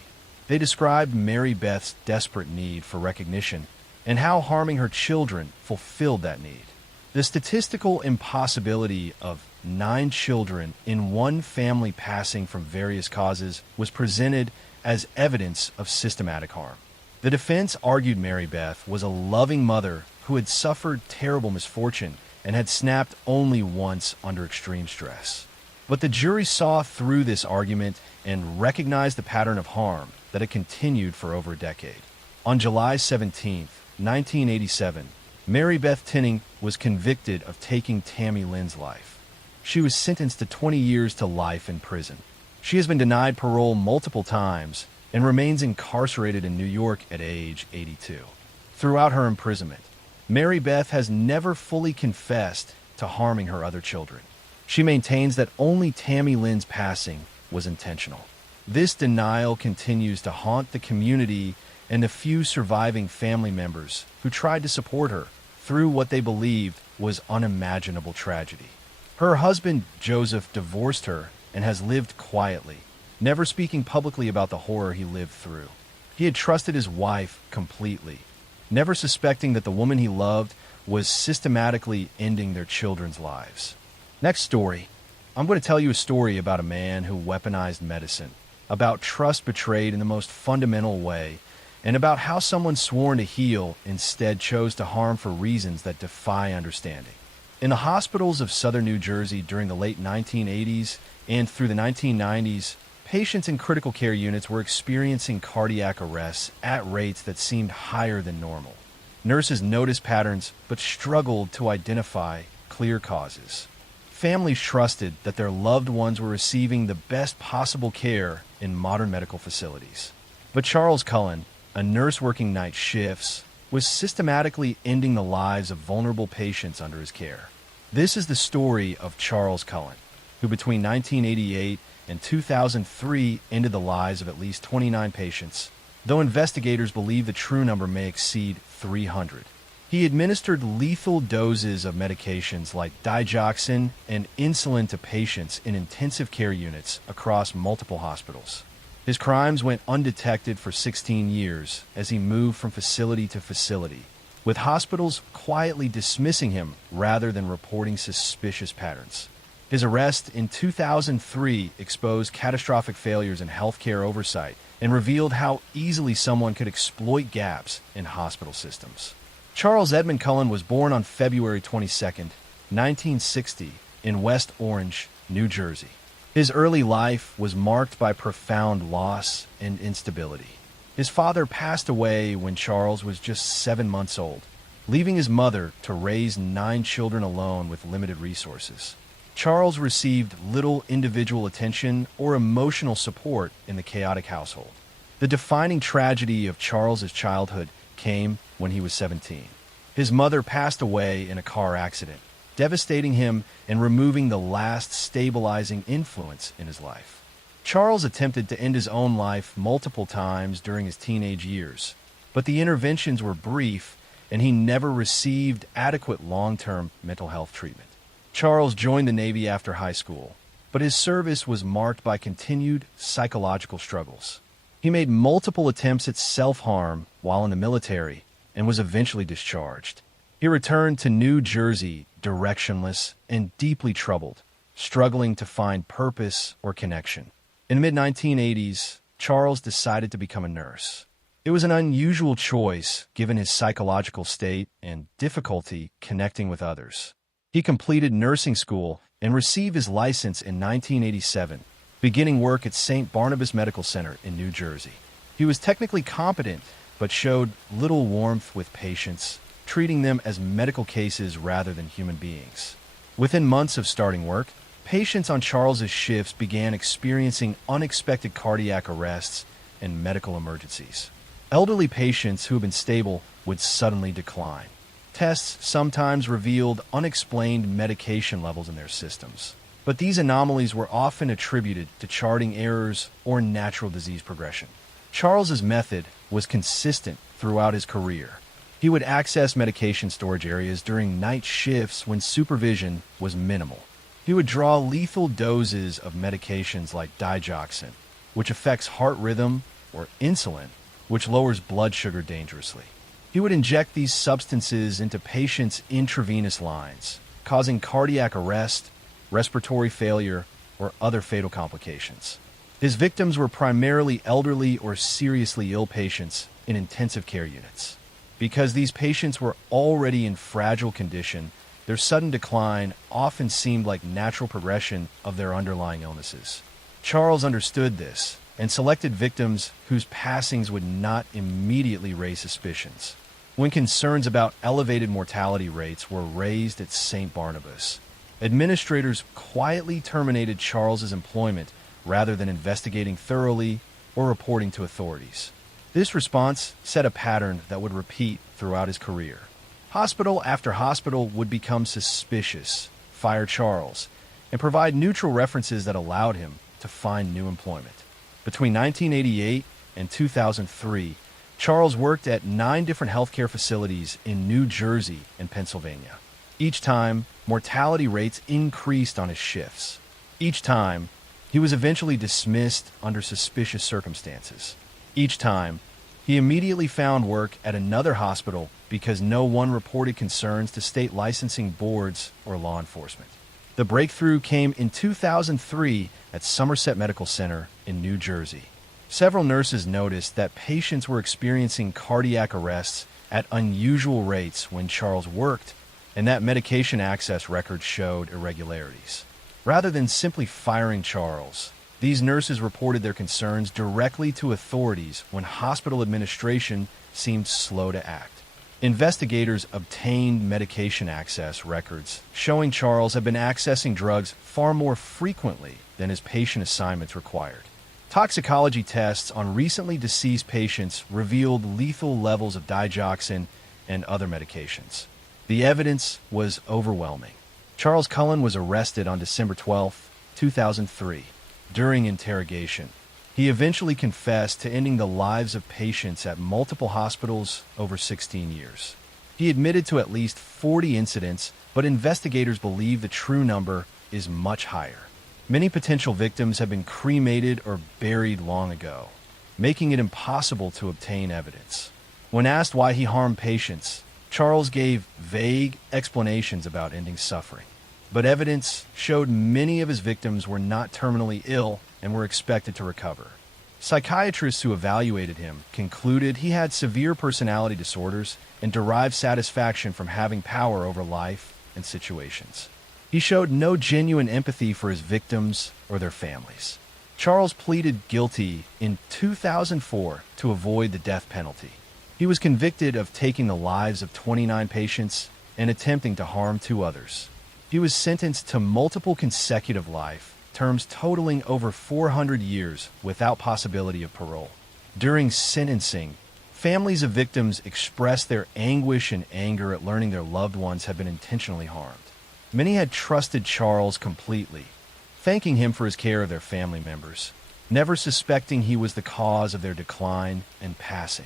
They described Mary Beth's desperate need for recognition and how harming her children fulfilled that need. The statistical impossibility of 9 children in one family passing from various causes was presented as evidence of systematic harm. The defense argued Mary Beth was a loving mother who had suffered terrible misfortune and had snapped only once under extreme stress. But the jury saw through this argument and recognized the pattern of harm that had continued for over a decade. On July 17, 1987, Mary Beth Tinning was convicted of taking Tammy Lynn's life. She was sentenced to 20 years to life in prison. She has been denied parole multiple times and remains incarcerated in New York at age 82. Throughout her imprisonment, Mary Beth has never fully confessed to harming her other children. She maintains that only Tammy Lynn's passing was intentional. This denial continues to haunt the community and the few surviving family members who tried to support her through what they believed was unimaginable tragedy. Her husband, Joseph, divorced her and has lived quietly, never speaking publicly about the horror he lived through. He had trusted his wife completely, never suspecting that the woman he loved was systematically ending their children's lives. Next story. I'm going to tell you a story about a man who weaponized medicine, about trust betrayed in the most fundamental way, and about how someone sworn to heal instead chose to harm for reasons that defy understanding. In the hospitals of southern New Jersey during the late 1980s and through the 1990s, patients in critical care units were experiencing cardiac arrests at rates that seemed higher than normal. Nurses noticed patterns but struggled to identify clear causes. Families trusted that their loved ones were receiving the best possible care in modern medical facilities. But Charles Cullen, a nurse working night shifts, was systematically ending the lives of vulnerable patients under his care. This is the story of Charles Cullen, who between 1988 and 2003 ended the lives of at least 29 patients, though investigators believe the true number may exceed 300. He administered lethal doses of medications like digoxin and insulin to patients in intensive care units across multiple hospitals. His crimes went undetected for 16 years as he moved from facility to facility, with hospitals quietly dismissing him rather than reporting suspicious patterns. His arrest in 2003 exposed catastrophic failures in healthcare oversight and revealed how easily someone could exploit gaps in hospital systems. Charles Edmund Cullen was born on February 22, 1960, in West Orange, New Jersey. His early life was marked by profound loss and instability. His father passed away when Charles was just 7 months old, leaving his mother to raise 9 children alone with limited resources. Charles received little individual attention or emotional support in the chaotic household. The defining tragedy of Charles's childhood came when he was 17. His mother passed away in a car accident, devastating him and removing the last stabilizing influence in his life. Charles attempted to end his own life multiple times during his teenage years, but the interventions were brief and he never received adequate long-term mental health treatment. Charles joined the Navy after high school, but his service was marked by continued psychological struggles. He made multiple attempts at self-harm while in the military and was eventually discharged. He returned to New Jersey directionless and deeply troubled, struggling to find purpose or connection. In the mid-1980s, Charles decided to become a nurse. It was an unusual choice given his psychological state and difficulty connecting with others. He completed nursing school and received his license in 1987, beginning work at St. Barnabas Medical Center in New Jersey. He was technically competent, but showed little warmth with patients, treating them as medical cases rather than human beings. Within months of starting work, patients on Charles's shifts began experiencing unexpected cardiac arrests and medical emergencies. Elderly patients who had been stable would suddenly decline. Tests sometimes revealed unexplained medication levels in their systems, but these anomalies were often attributed to charting errors or natural disease progression. Charles's method was consistent throughout his career. He would access medication storage areas during night shifts when supervision was minimal. He would draw lethal doses of medications like digoxin, which affects heart rhythm, or insulin, which lowers blood sugar dangerously. He would inject these substances into patients' intravenous lines, causing cardiac arrest, respiratory failure, or other fatal complications. His victims were primarily elderly or seriously ill patients in intensive care units. Because these patients were already in fragile condition, their sudden decline often seemed like natural progression of their underlying illnesses. Charles understood this and selected victims whose passings would not immediately raise suspicions. When concerns about elevated mortality rates were raised at St. Barnabas, administrators quietly terminated Charles's employment rather than investigating thoroughly or reporting to authorities. This response set a pattern that would repeat throughout his career. Hospital after hospital would become suspicious, fire Charles, and provide neutral references that allowed him to find new employment. Between 1988 and 2003, Charles worked at 9 different healthcare facilities in New Jersey and Pennsylvania. Each time, mortality rates increased on his shifts. Each time, he was eventually dismissed under suspicious circumstances. Each time, he immediately found work at another hospital because no one reported concerns to state licensing boards or law enforcement. The breakthrough came in 2003 at Somerset Medical Center in New Jersey. Several nurses noticed that patients were experiencing cardiac arrests at unusual rates when Charles worked, and that medication access records showed irregularities. Rather than simply firing Charles, these nurses reported their concerns directly to authorities when hospital administration seemed slow to act. Investigators obtained medication access records showing Charles had been accessing drugs far more frequently than his patient assignments required. Toxicology tests on recently deceased patients revealed lethal levels of digoxin and other medications. The evidence was overwhelming. Charles Cullen was arrested on December 12, 2003. During interrogation, he eventually confessed to ending the lives of patients at multiple hospitals over 16 years. He admitted to at least 40 incidents, but investigators believe the true number is much higher. Many potential victims have been cremated or buried long ago, making it impossible to obtain evidence. When asked why he harmed patients, Charles gave vague explanations about ending suffering. But evidence showed many of his victims were not terminally ill and were expected to recover. Psychiatrists who evaluated him concluded he had severe personality disorders and derived satisfaction from having power over life and situations. He showed no genuine empathy for his victims or their families. Charles pleaded guilty in 2004 to avoid the death penalty. He was convicted of taking the lives of 29 patients and attempting to harm 2 others. He was sentenced to multiple consecutive life terms totaling over 400 years without possibility of parole. During sentencing, families of victims expressed their anguish and anger at learning their loved ones had been intentionally harmed. Many had trusted Charles completely, thanking him for his care of their family members, never suspecting he was the cause of their decline and passing.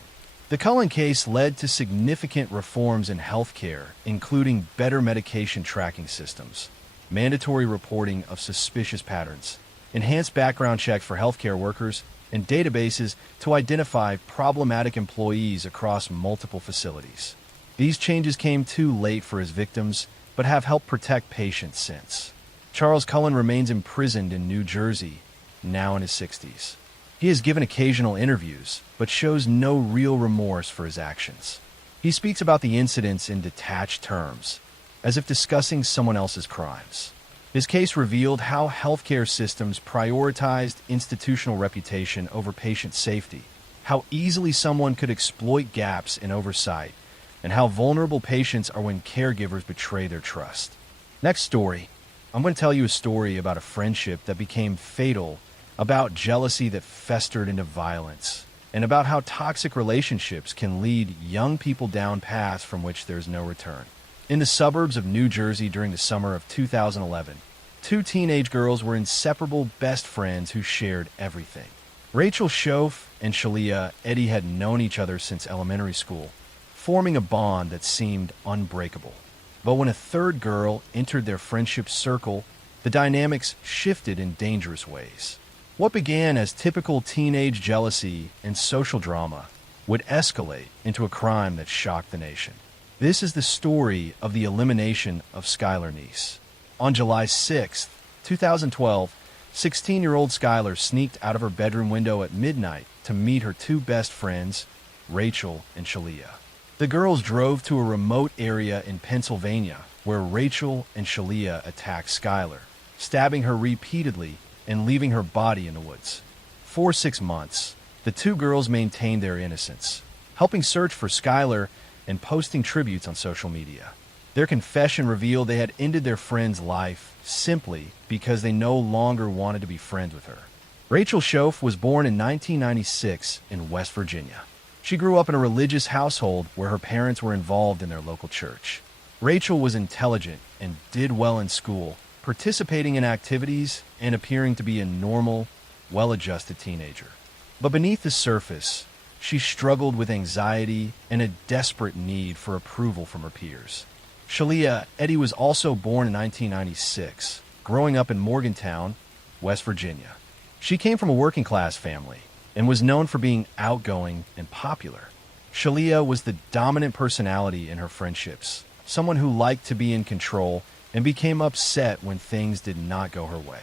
The Cullen case led to significant reforms in healthcare, including better medication tracking systems, mandatory reporting of suspicious patterns, enhanced background checks for healthcare workers, and databases to identify problematic employees across multiple facilities. These changes came too late for his victims, but have helped protect patients since. Charles Cullen remains imprisoned in New Jersey, now in his 60s. He has given occasional interviews, but shows no real remorse for his actions. He speaks about the incidents in detached terms, as if discussing someone else's crimes. His case revealed how healthcare systems prioritized institutional reputation over patient safety, how easily someone could exploit gaps in oversight, and how vulnerable patients are when caregivers betray their trust. Next story, I'm going to tell you a story about a friendship that became fatal, about jealousy that festered into violence, and about how toxic relationships can lead young people down paths from which there's no return. In the suburbs of New Jersey during the summer of 2011, 2 teenage girls were inseparable best friends who shared everything. Rachel Schoaf and Shalia Eddy had known each other since elementary school, forming a bond that seemed unbreakable. But when a third girl entered their friendship circle, the dynamics shifted in dangerous ways. What began as typical teenage jealousy and social drama would escalate into a crime that shocked the nation. This is the story of the elimination of Skylar Neese. On July 6, 2012, 16-year-old Skylar sneaked out of her bedroom window at midnight to meet her 2 best friends, Rachel and Shalia. The girls drove to a remote area in Pennsylvania where Rachel and Shalia attacked Skylar, stabbing her repeatedly and leaving her body in the woods. For 6 months, the 2 girls maintained their innocence, helping search for Skylar and posting tributes on social media. Their confession revealed they had ended their friend's life simply because they no longer wanted to be friends with her. Rachel Schoaf was born in 1996 in West Virginia. She grew up in a religious household where her parents were involved in their local church. Rachel was intelligent and did well in school, participating in activities and appearing to be a normal, well-adjusted teenager. But beneath the surface, she struggled with anxiety and a desperate need for approval from her peers. Shalia Eddy was also born in 1996, growing up in Morgantown, West Virginia. She came from a working-class family and was known for being outgoing and popular. Shalia was the dominant personality in her friendships, someone who liked to be in control and became upset when things did not go her way.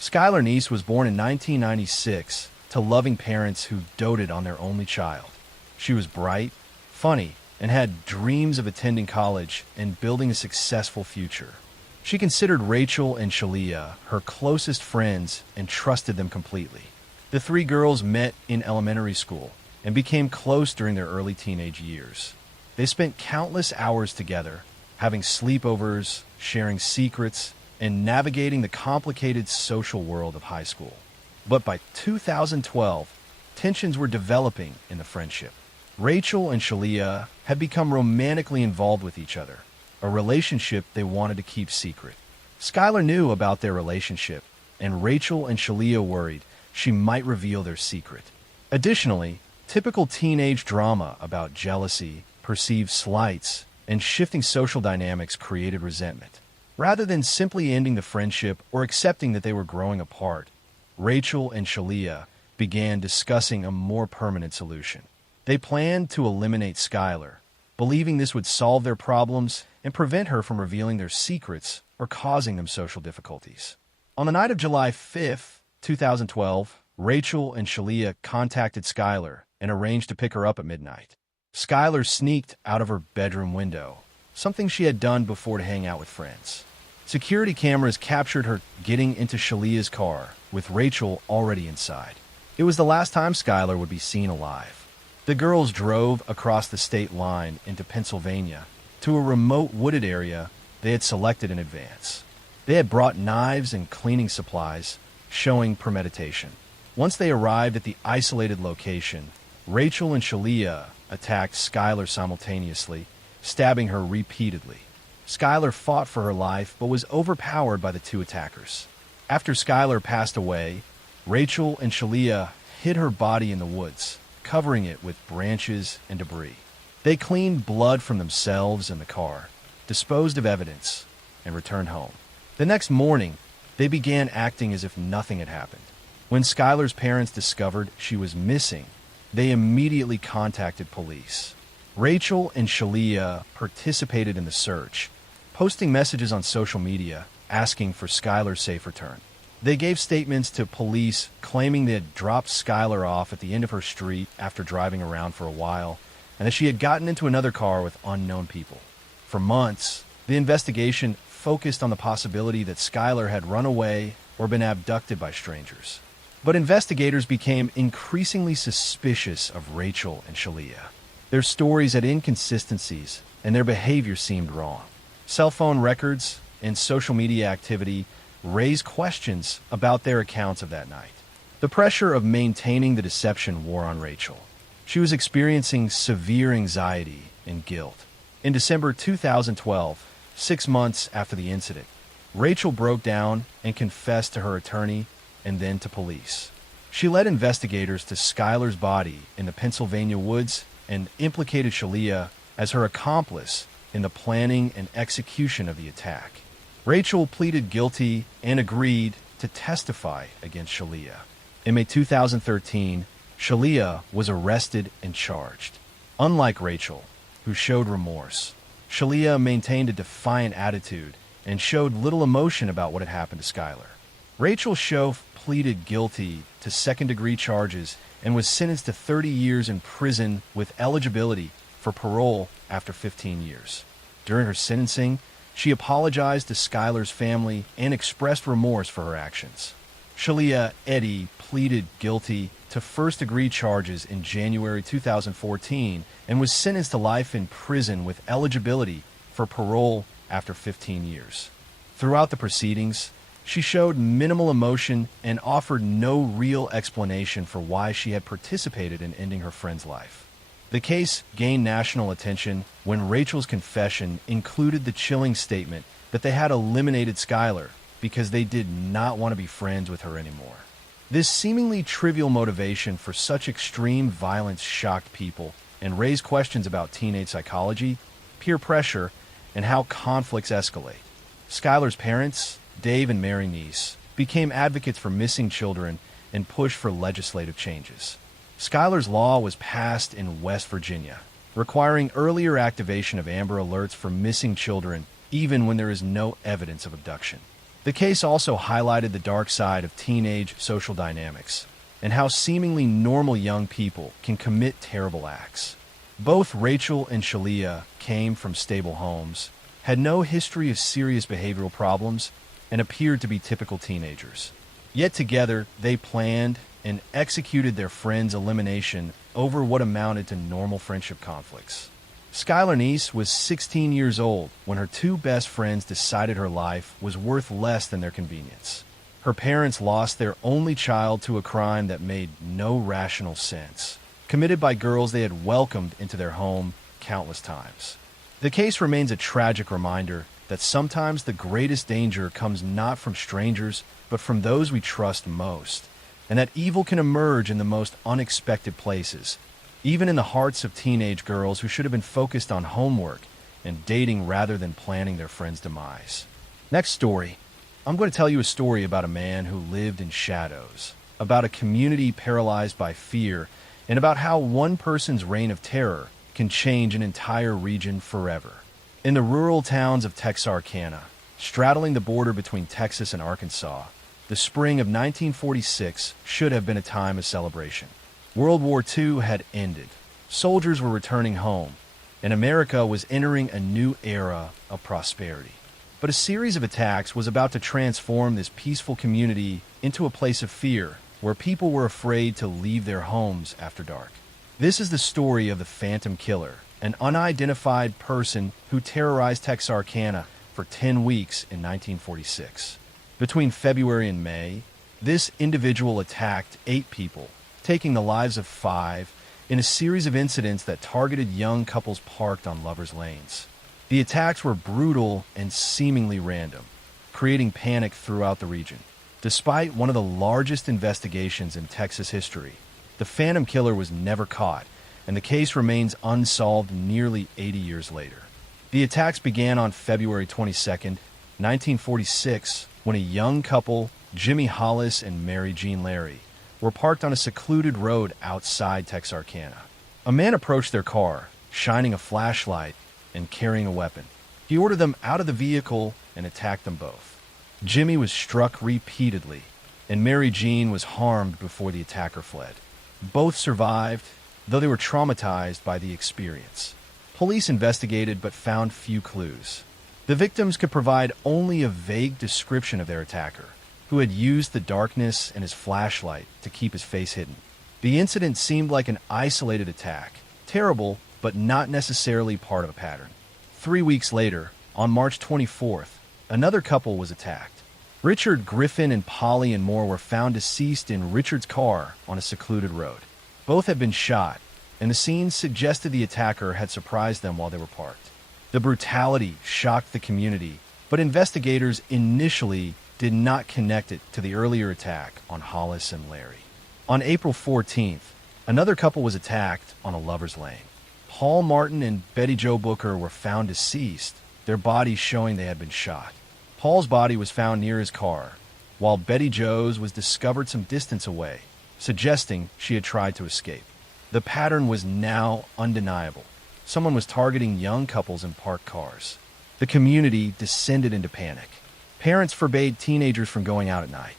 Skylar Neese was born in 1996 to loving parents who doted on their only child. She was bright, funny, and had dreams of attending college and building a successful future. She considered Rachel and Shalia her closest friends and trusted them completely. The three girls met in elementary school and became close during their early teenage years. They spent countless hours together, having sleepovers, sharing secrets, and navigating the complicated social world of high school. But by 2012, tensions were developing in the friendship. Rachel and Shalia had become romantically involved with each other, a relationship they wanted to keep secret. Skylar knew about their relationship, and Rachel and Shalia worried she might reveal their secret. Additionally, typical teenage drama about jealousy, perceived slights, and shifting social dynamics created resentment. Rather than simply ending the friendship or accepting that they were growing apart, Rachel and Shalia began discussing a more permanent solution. They planned to eliminate Skylar, believing this would solve their problems and prevent her from revealing their secrets or causing them social difficulties. On the night of July 5th, 2012, Rachel and Shalia contacted Skylar and arranged to pick her up at midnight. Skylar sneaked out of her bedroom window, something she had done before to hang out with friends. Security cameras captured her getting into Shalia's car, with Rachel already inside. It was the last time Skylar would be seen alive. The girls drove across the state line into Pennsylvania to a remote wooded area they had selected in advance. They had brought knives and cleaning supplies, showing premeditation. Once they arrived at the isolated location, Rachel and Shalia attacked Skylar simultaneously, stabbing her repeatedly. Skylar fought for her life but was overpowered by the two attackers. After Skylar passed away, Rachel and Shalia hid her body in the woods, covering it with branches and debris. They cleaned blood from themselves and the car, disposed of evidence, and returned home. The next morning, they began acting as if nothing had happened. When Skylar's parents discovered she was missing, they immediately contacted police. Rachel and Shalia participated in the search, posting messages on social media asking for Skylar's safe return. They gave statements to police claiming they had dropped Skylar off at the end of her street after driving around for a while, and that she had gotten into another car with unknown people. For months, the investigation focused on the possibility that Skylar had run away or been abducted by strangers. But investigators became increasingly suspicious of Rachel and Shalia. Their stories had inconsistencies, and their behavior seemed wrong. Cell phone records and social media activity raised questions about their accounts of that night. The pressure of maintaining the deception wore on Rachel. She was experiencing severe anxiety and guilt. In December 2012, 6 months after the incident, Rachel broke down and confessed to her attorney and then to police. She led investigators to Skylar's body in the Pennsylvania woods and implicated Shalia as her accomplice in the planning and execution of the attack. Rachel pleaded guilty and agreed to testify against Shalia. In May 2013, Shalia was arrested and charged. Unlike Rachel, who showed remorse, Shalia maintained a defiant attitude and showed little emotion about what had happened to Skylar. Rachel Schoaf pleaded guilty to second-degree charges and was sentenced to 30 years in prison with eligibility for parole after 15 years. During her sentencing, she apologized to Skylar's family and expressed remorse for her actions. Shalia Eddy pleaded guilty to first-degree charges in January 2014 and was sentenced to life in prison with eligibility for parole after 15 years. Throughout the proceedings, She showed minimal emotion and offered no real explanation for why she had participated in ending her friend's life. The case gained national attention when Rachel's confession included the chilling statement that they had eliminated Skylar because they did not want to be friends with her anymore. This seemingly trivial motivation for such extreme violence shocked people and raised questions about teenage psychology, peer pressure, and how conflicts escalate. Skylar's parents, Dave and Mary Neese, became advocates for missing children and pushed for legislative changes. Skylar's law was passed in West Virginia, requiring earlier activation of Amber Alerts for missing children even when there is no evidence of abduction. The case also highlighted the dark side of teenage social dynamics and how seemingly normal young people can commit terrible acts. Both Rachel and Shalia came from stable homes, had no history of serious behavioral problems, and appeared to be typical teenagers. Yet together, they planned and executed their friend's elimination over what amounted to normal friendship conflicts. Skylar Neese was 16 years old when her two best friends decided her life was worth less than their convenience. Her parents lost their only child to a crime that made no rational sense, committed by girls they had welcomed into their home countless times. The case remains a tragic reminder that sometimes the greatest danger comes not from strangers, but from those we trust most, and that evil can emerge in the most unexpected places, even in the hearts of teenage girls who should have been focused on homework and dating rather than planning their friend's demise. Next story. I'm going to tell you a story about a man who lived in shadows, about a community paralyzed by fear, and about how one person's reign of terror can change an entire region forever. In the rural towns of Texarkana, straddling the border between Texas and Arkansas, the spring of 1946 should have been a time of celebration. World War II had ended, soldiers were returning home, and America was entering a new era of prosperity. But a series of attacks was about to transform this peaceful community into a place of fear, where people were afraid to leave their homes after dark. This is the story of the Phantom Killer, an unidentified person who terrorized Texarkana for 10 weeks in 1946. Between February and May, this individual attacked 8 people, taking the lives of 5 in a series of incidents that targeted young couples parked on lovers' lanes. The attacks were brutal and seemingly random, creating panic throughout the region. Despite one of the largest investigations in Texas history, the Phantom Killer was never caught, and the case remains unsolved nearly 80 years later. The attacks began on February 22, 1946, when a young couple, Jimmy Hollis and Mary Jean Larry, were parked on a secluded road outside Texarkana. A man approached their car, shining a flashlight and carrying a weapon. He ordered them out of the vehicle and attacked them both. Jimmy was struck repeatedly, and Mary Jean was harmed before the attacker fled. Both survived, though they were traumatized by the experience. Police investigated but found few clues. The victims could provide only a vague description of their attacker, who had used the darkness and his flashlight to keep his face hidden. The incident seemed like an isolated attack, terrible but not necessarily part of a pattern. 3 weeks later, on March 24th, another couple was attacked. Richard Griffin and Polly and Moore were found deceased in Richard's car on a secluded road. Both had been shot, and the scene suggested the attacker had surprised them while they were parked. The brutality shocked the community, but investigators initially did not connect it to the earlier attack on Hollis and Larry. On April 14th, another couple was attacked on a lover's lane. Paul Martin and Betty Jo Booker were found deceased, their bodies showing they had been shot. Paul's body was found near his car, while Betty Jo's was discovered some distance away, suggesting she had tried to escape. The pattern was now undeniable. Someone was targeting young couples in parked cars. The community descended into panic. Parents forbade teenagers from going out at night.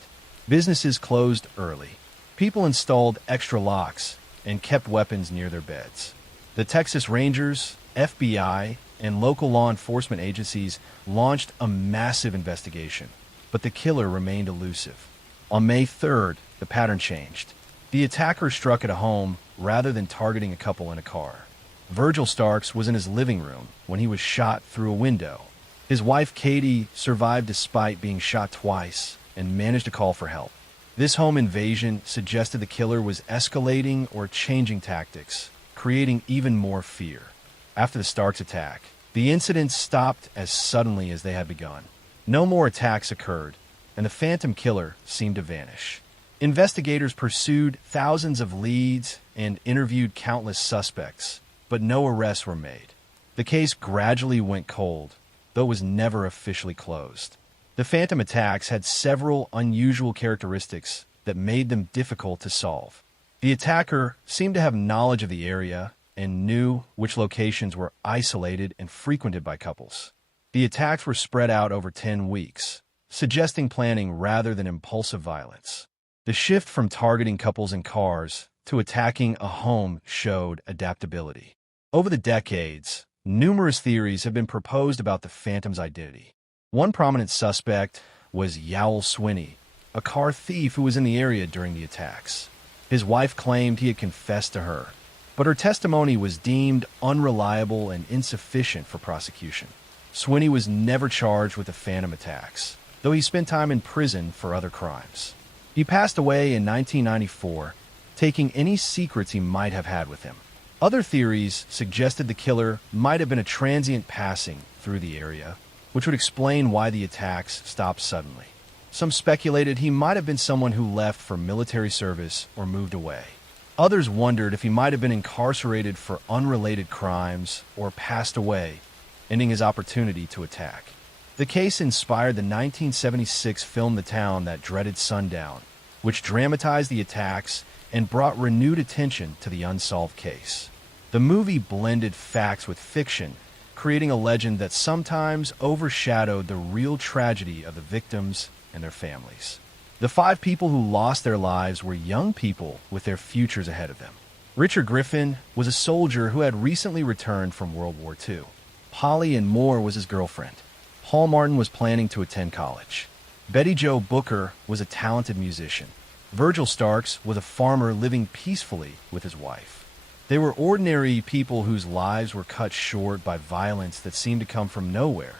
Businesses closed early. People installed extra locks and kept weapons near their beds. The Texas Rangers, FBI, and local law enforcement agencies launched a massive investigation, but the killer remained elusive. On May 3rd, the pattern changed. The attacker struck at a home rather than targeting a couple in a car. Virgil Starks was in his living room when he was shot through a window. His wife Katie survived despite being shot twice and managed to call for help. This home invasion suggested the killer was escalating or changing tactics, creating even more fear. After the Starks attack, the incidents stopped as suddenly as they had begun. No more attacks occurred, and the Phantom Killer seemed to vanish. Investigators pursued thousands of leads and interviewed countless suspects, but no arrests were made. The case gradually went cold, though it was never officially closed. The Phantom attacks had several unusual characteristics that made them difficult to solve. The attacker seemed to have knowledge of the area and knew which locations were isolated and frequented by couples. The attacks were spread out over 10 weeks, suggesting planning rather than impulsive violence. The shift from targeting couples in cars to attacking a home showed adaptability. Over the decades, numerous theories have been proposed about the Phantom's identity. One prominent suspect was Yowell Swinney, a car thief who was in the area during the attacks. His wife claimed he had confessed to her, but her testimony was deemed unreliable and insufficient for prosecution. Swinney was never charged with the Phantom attacks, though he spent time in prison for other crimes. He passed away in 1994, taking any secrets he might have had with him. Other theories suggested the killer might have been a transient passing through the area, which would explain why the attacks stopped suddenly. Some speculated he might have been someone who left for military service or moved away. Others wondered if he might have been incarcerated for unrelated crimes or passed away, ending his opportunity to attack. The case inspired the 1976 film The Town That Dreaded Sundown, which dramatized the attacks and brought renewed attention to the unsolved case. The movie blended facts with fiction, creating a legend that sometimes overshadowed the real tragedy of the victims and their families. The 5 people who lost their lives were young people with their futures ahead of them. Richard Griffin was a soldier who had recently returned from World War II. Polly Ann Moore was his girlfriend. Paul Martin was planning to attend college. Betty Jo Booker was a talented musician. Virgil Starks was a farmer living peacefully with his wife. They were ordinary people whose lives were cut short by violence that seemed to come from nowhere.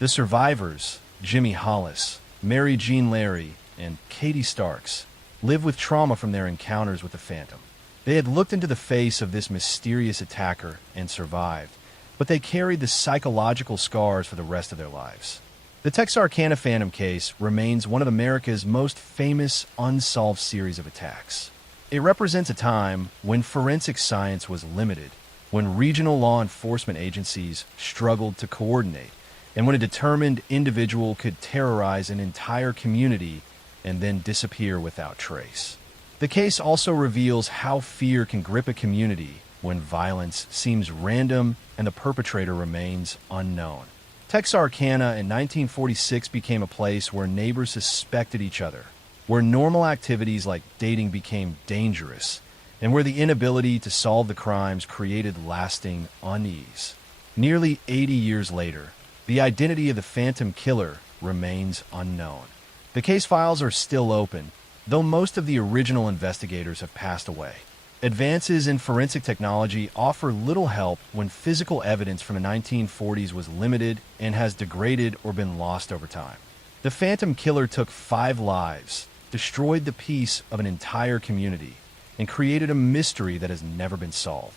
The survivors, Jimmy Hollis, Mary Jean Larry, and Katie Starks, lived with trauma from their encounters with the Phantom. They had looked into the face of this mysterious attacker and survived, but they carried the psychological scars for the rest of their lives. The Texarkana Phantom case remains one of America's most famous unsolved series of attacks. It represents a time when forensic science was limited, when regional law enforcement agencies struggled to coordinate, and when a determined individual could terrorize an entire community and then disappear without trace. The case also reveals how fear can grip a community when violence seems random and the perpetrator remains unknown. Texarkana in 1946 became a place where neighbors suspected each other, where normal activities like dating became dangerous, and where the inability to solve the crimes created lasting unease. Nearly 80 years later, the identity of the Phantom Killer remains unknown. The case files are still open, though most of the original investigators have passed away. Advances in forensic technology offer little help when physical evidence from the 1940s was limited and has degraded or been lost over time. The Phantom Killer took 5 lives, destroyed the peace of an entire community, and created a mystery that has never been solved.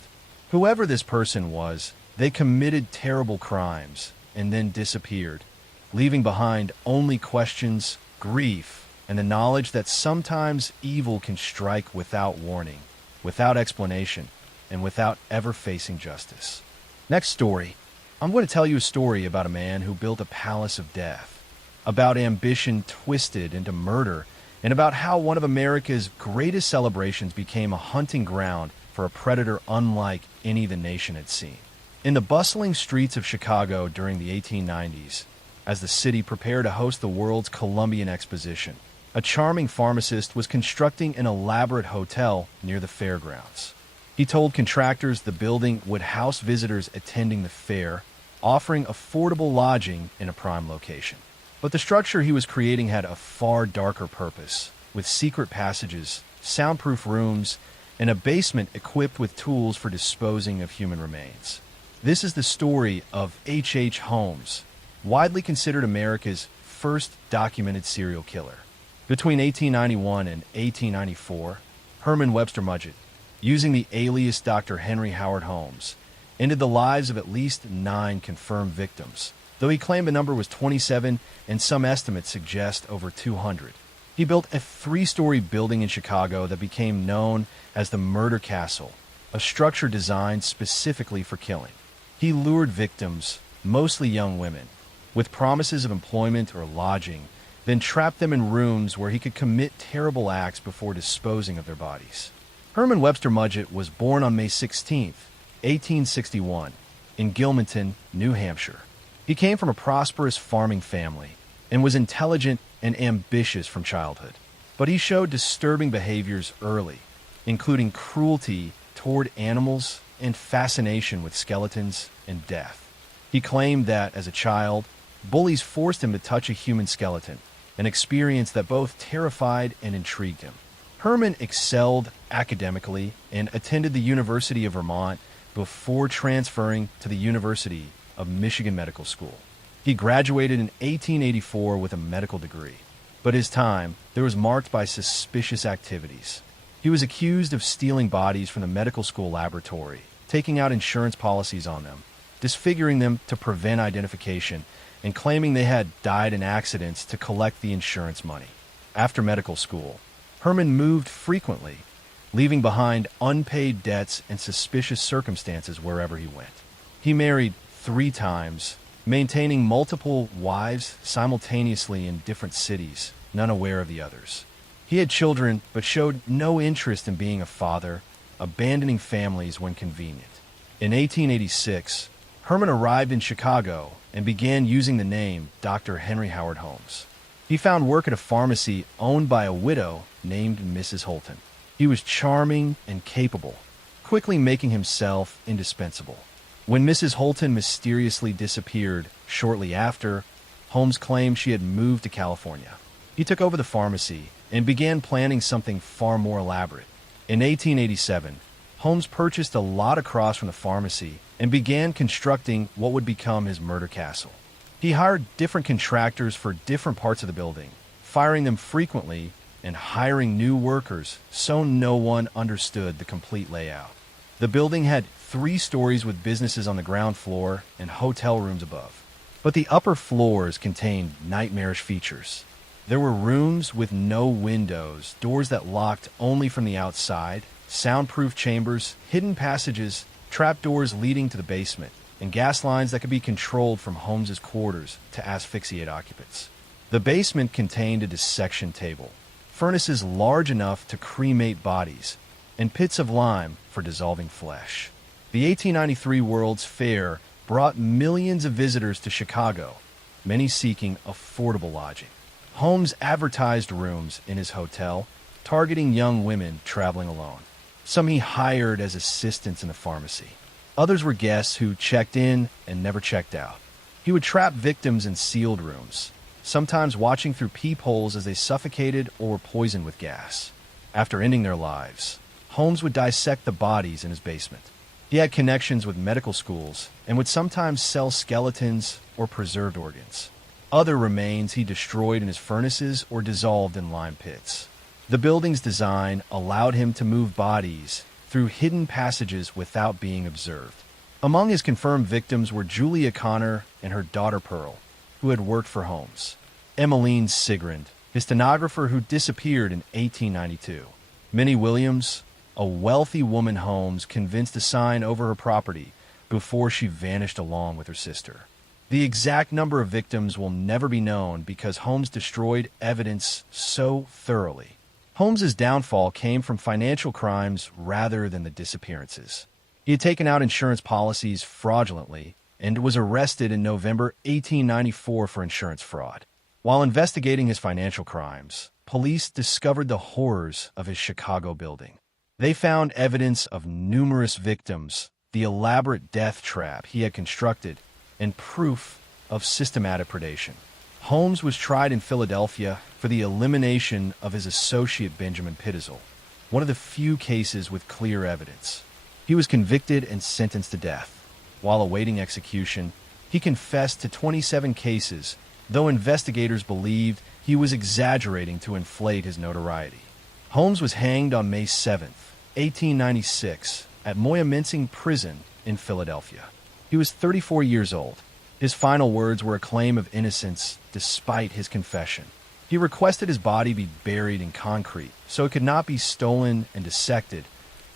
Whoever this person was, they committed terrible crimes and then disappeared, leaving behind only questions, grief, and the knowledge that sometimes evil can strike without warning, without explanation, and without ever facing justice. Next story, I'm going to tell you a story about a man who built a palace of death, about ambition twisted into murder, and about how one of America's greatest celebrations became a hunting ground for a predator unlike any the nation had seen. In the bustling streets of Chicago during the 1890s, as the city prepared to host the world's Columbian Exposition, a charming pharmacist was constructing an elaborate hotel near the fairgrounds. He told contractors the building would house visitors attending the fair, offering affordable lodging in a prime location. But the structure he was creating had a far darker purpose, with secret passages, soundproof rooms, and a basement equipped with tools for disposing of human remains. This is the story of H.H. Holmes, widely considered America's first documented serial killer. Between 1891 and 1894, Herman Webster Mudgett, using the alias Dr. Henry Howard Holmes, ended the lives of at least 9 confirmed victims, though he claimed the number was 27 and some estimates suggest over 200. He built a 3-story building in Chicago that became known as the Murder Castle, a structure designed specifically for killing. He lured victims, mostly young women, with promises of employment or lodging, then trapped them in rooms where he could commit terrible acts before disposing of their bodies. Herman Webster Mudgett was born on May 16, 1861, in Gilmanton, New Hampshire. He came from a prosperous farming family and was intelligent and ambitious from childhood. But he showed disturbing behaviors early, including cruelty toward animals and fascination with skeletons and death. He claimed that, as a child, bullies forced him to touch a human skeleton, an experience that both terrified and intrigued him. Herman excelled academically and attended the University of Vermont before transferring to the University of Michigan Medical School. He graduated in 1884 with a medical degree, but his time there was marked by suspicious activities. He was accused of stealing bodies from the medical school laboratory, taking out insurance policies on them, disfiguring them to prevent identification, and claiming they had died in accidents to collect the insurance money. After medical school, Herman moved frequently, leaving behind unpaid debts and suspicious circumstances wherever he went. He married 3 times, maintaining multiple wives simultaneously in different cities, none aware of the others. He had children but showed no interest in being a father, abandoning families when convenient. In 1886, Herman arrived in Chicago and began using the name Dr. Henry Howard Holmes. He found work at a pharmacy owned by a widow named Mrs. Holton. He was charming and capable, quickly making himself indispensable. When Mrs. Holton mysteriously disappeared shortly after, Holmes claimed she had moved to California. He took over the pharmacy and began planning something far more elaborate. In 1887, Holmes purchased a lot across from the pharmacy and began constructing what would become his murder castle. He hired different contractors for different parts of the building, firing them frequently and hiring new workers so no one understood the complete layout. The building had 3 stories with businesses on the ground floor and hotel rooms above. But the upper floors contained nightmarish features. There were rooms with no windows, doors that locked only from the outside, soundproof chambers, hidden passages, trapdoors leading to the basement, and gas lines that could be controlled from Holmes's quarters to asphyxiate occupants. The basement contained a dissection table, furnaces large enough to cremate bodies, and pits of lime for dissolving flesh. The 1893 World's Fair brought millions of visitors to Chicago, many seeking affordable lodging. Holmes advertised rooms in his hotel, targeting young women traveling alone. Some he hired as assistants in the pharmacy. Others were guests who checked in and never checked out. He would trap victims in sealed rooms, sometimes watching through peepholes as they suffocated or were poisoned with gas. After ending their lives, Holmes would dissect the bodies in his basement. He had connections with medical schools and would sometimes sell skeletons or preserved organs. Other remains he destroyed in his furnaces or dissolved in lime pits. The building's design allowed him to move bodies through hidden passages without being observed. Among his confirmed victims were Julia Connor and her daughter Pearl, who had worked for Holmes. Emmeline Sigrand, his stenographer who disappeared in 1892. Minnie Williams, a wealthy woman Holmes convinced to sign over her property before she vanished along with her sister. The exact number of victims will never be known because Holmes destroyed evidence so thoroughly. Holmes's downfall came from financial crimes rather than the disappearances. He had taken out insurance policies fraudulently and was arrested in November 1894 for insurance fraud. While investigating his financial crimes, police discovered the horrors of his Chicago building. They found evidence of numerous victims, the elaborate death trap he had constructed, and proof of systematic predation. Holmes was tried in Philadelphia for the elimination of his associate Benjamin Pitzel, one of the few cases with clear evidence. He was convicted and sentenced to death. While awaiting execution, He confessed to 27 cases, though investigators believed he was exaggerating to inflate his notoriety. Holmes was hanged on May 7th, 1896, at Moyamensing Prison in Philadelphia. He was 34 years old. His final words were a claim of innocence despite his confession. He requested his body be buried in concrete so it could not be stolen and dissected,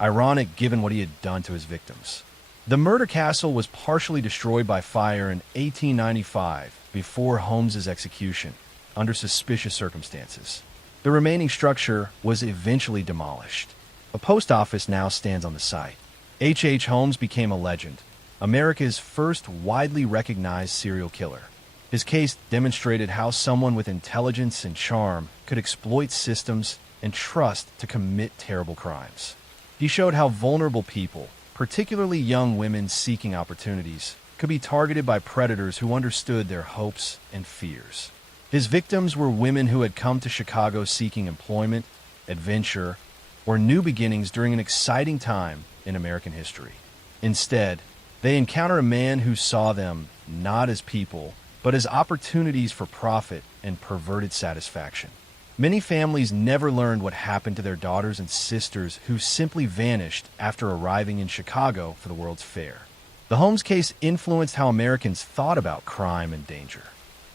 ironic given what he had done to his victims. The murder castle was partially destroyed by fire in 1895 before Holmes's execution, under suspicious circumstances. The remaining structure was eventually demolished. A post office now stands on the site. H. Holmes became a legend, America's first widely recognized serial killer. His case demonstrated how someone with intelligence and charm could exploit systems and trust to commit terrible crimes. He showed how vulnerable people, particularly young women seeking opportunities, could be targeted by predators who understood their hopes and fears. His victims were women who had come to Chicago seeking employment, adventure, or new beginnings during an exciting time in American history. Instead, they encountered a man who saw them not as people, but as opportunities for profit and perverted satisfaction. Many families never learned what happened to their daughters and sisters who simply vanished after arriving in Chicago for the World's Fair. The Holmes case influenced how Americans thought about crime and danger.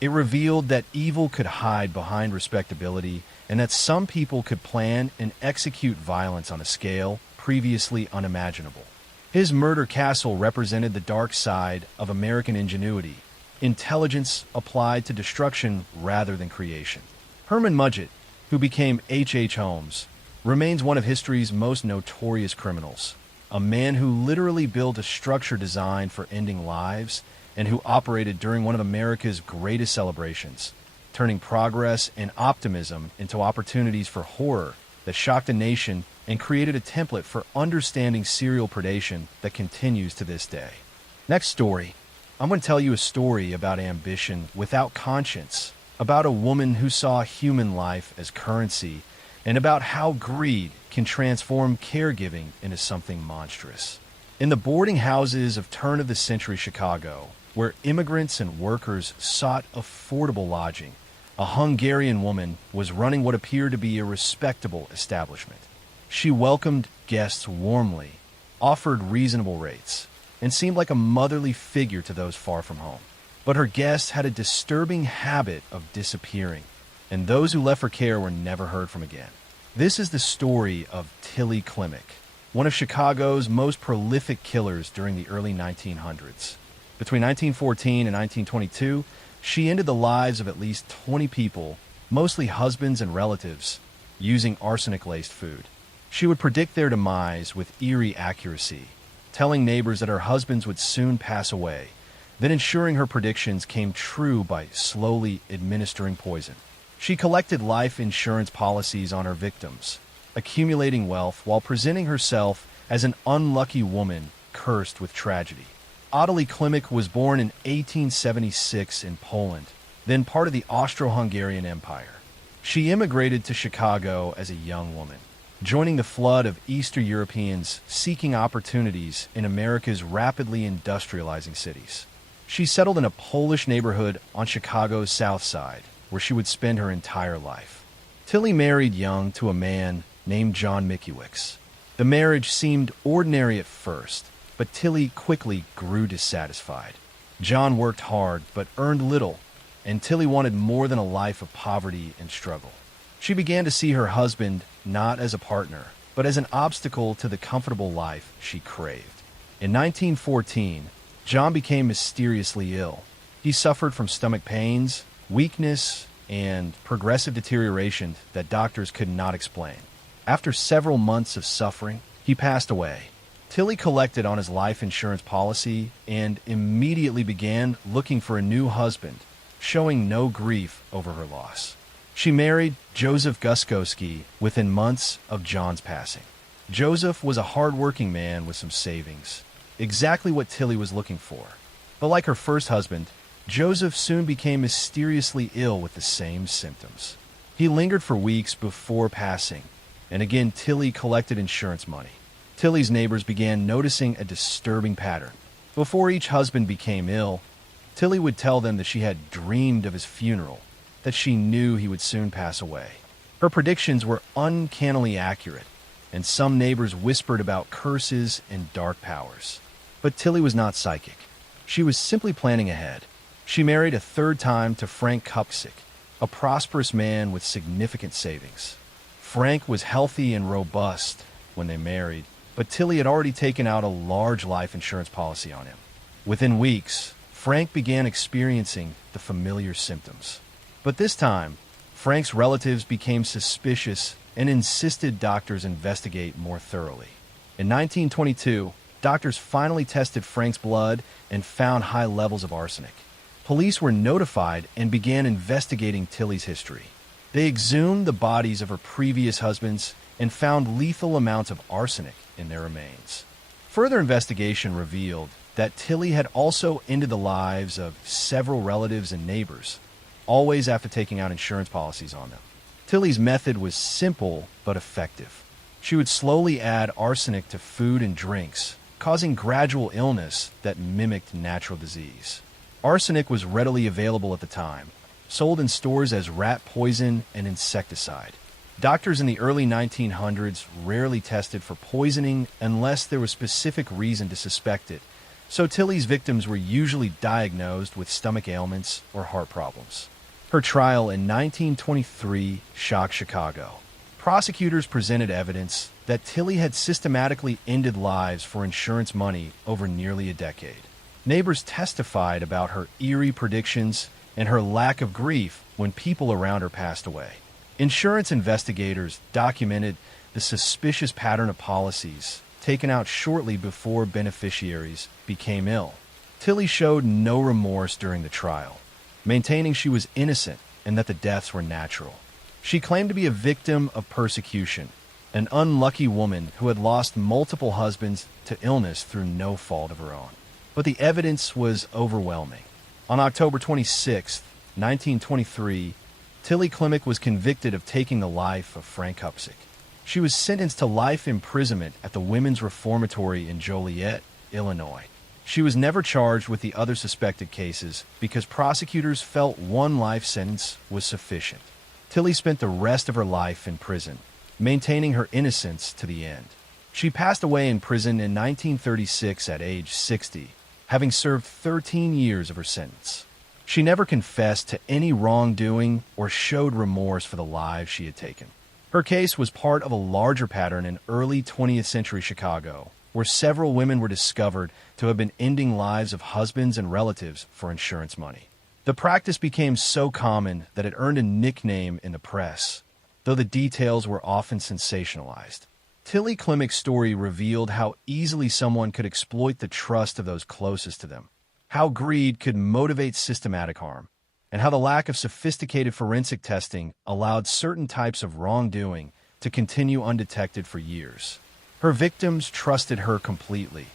It revealed that evil could hide behind respectability and that some people could plan and execute violence on a scale previously unimaginable. His murder castle represented the dark side of American ingenuity, intelligence applied to destruction rather than creation. Herman Mudgett, who became H. Holmes, remains one of history's most notorious criminals, a man who literally built a structure designed for ending lives and who operated during one of America's greatest celebrations, turning progress and optimism into opportunities for horror that shocked a nation and created a template for understanding serial predation that continues to this day. Next story. I'm going to tell you a story about ambition without conscience, about a woman who saw human life as currency, and about how greed can transform caregiving into something monstrous. In the boarding houses of turn-of-the-century Chicago, where immigrants and workers sought affordable lodging, a Hungarian woman was running what appeared to be a respectable establishment. She welcomed guests warmly, offered reasonable rates, and seemed like a motherly figure to those far from home. But her guests had a disturbing habit of disappearing, and those who left for care were never heard from again. This is the story of Tilly Klimek, one of Chicago's most prolific killers during the early 1900s. Between 1914 and 1922, she ended the lives of at least 20 people, mostly husbands and relatives, using arsenic-laced food. She would predict their demise with eerie accuracy, telling neighbors that her husbands would soon pass away, then ensuring her predictions came true by slowly administering poison. She collected life insurance policies on her victims, accumulating wealth while presenting herself as an unlucky woman cursed with tragedy. Tilly Klimek was born in 1876 in Poland, then part of the Austro-Hungarian Empire. She immigrated to Chicago as a young woman, joining the flood of Eastern Europeans seeking opportunities in America's rapidly industrializing cities. She settled in a Polish neighborhood on Chicago's South Side, where she would spend her entire life. Tilly married young to a man named John Mickiewicz. The marriage seemed ordinary at first, but Tilly quickly grew dissatisfied. John worked hard but earned little, and Tilly wanted more than a life of poverty and struggle. She began to see her husband not as a partner, but as an obstacle to the comfortable life she craved. In 1914, John became mysteriously ill. He suffered from stomach pains, weakness, and progressive deterioration that doctors could not explain. After several months of suffering, he passed away. Tilly collected on his life insurance policy and immediately began looking for a new husband, showing no grief over her loss. She married Joseph Guskowski within months of John's passing. Joseph was a hard-working man with some savings, exactly what Tilly was looking for. But like her first husband, Joseph soon became mysteriously ill with the same symptoms. He lingered for weeks before passing, and again Tilly collected insurance money. Tilly's neighbors began noticing a disturbing pattern. Before each husband became ill, Tilly would tell them that she had dreamed of his funeral, that she knew he would soon pass away. Her predictions were uncannily accurate, and some neighbors whispered about curses and dark powers. But Tilly was not psychic. She was simply planning ahead. She married a third time to Frank Kupsik, a prosperous man with significant savings. Frank was healthy and robust when they married, but Tilly had already taken out a large life insurance policy on him. Within weeks, Frank began experiencing the familiar symptoms. But this time, Frank's relatives became suspicious and insisted doctors investigate more thoroughly. In 1922, doctors finally tested Frank's blood and found high levels of arsenic. Police were notified and began investigating Tilly's history. They exhumed the bodies of her previous husbands and found lethal amounts of arsenic in their remains. Further investigation revealed that Tilly had also ended the lives of several relatives and neighbors, always after taking out insurance policies on them. Tilly's method was simple but effective. She would slowly add arsenic to food and drinks, causing gradual illness that mimicked natural disease. Arsenic was readily available at the time, sold in stores as rat poison and insecticide. Doctors in the early 1900s rarely tested for poisoning unless there was specific reason to suspect it, so Tilly's victims were usually diagnosed with stomach ailments or heart problems. Her trial in 1923 shocked Chicago. Prosecutors presented evidence that Tilly had systematically ended lives for insurance money over nearly a decade. Neighbors testified about her eerie predictions and her lack of grief when people around her passed away. Insurance investigators documented the suspicious pattern of policies taken out shortly before beneficiaries became ill. Tilly showed no remorse during the trial, maintaining she was innocent and that the deaths were natural. She claimed to be a victim of persecution, an unlucky woman who had lost multiple husbands to illness through no fault of her own. But the evidence was overwhelming. On October 26, 1923, Tilly Klimek was convicted of taking the life of Frank Kupsik. She was sentenced to life imprisonment at the Women's Reformatory in Joliet, Illinois. She was never charged with the other suspected cases because prosecutors felt one life sentence was sufficient. Tilly spent the rest of her life in prison, maintaining her innocence to the end. She passed away in prison in 1936 at age 60, having served 13 years of her sentence. She never confessed to any wrongdoing or showed remorse for the lives she had taken. Her case was part of a larger pattern in early 20th century Chicago, where several women were discovered to have been ending lives of husbands and relatives for insurance money. The practice became so common that it earned a nickname in the press, though the details were often sensationalized. Tilly Klimek's story revealed how easily someone could exploit the trust of those closest to them, how greed could motivate systematic harm, and how the lack of sophisticated forensic testing allowed certain types of wrongdoing to continue undetected for years. Her victims trusted her completely,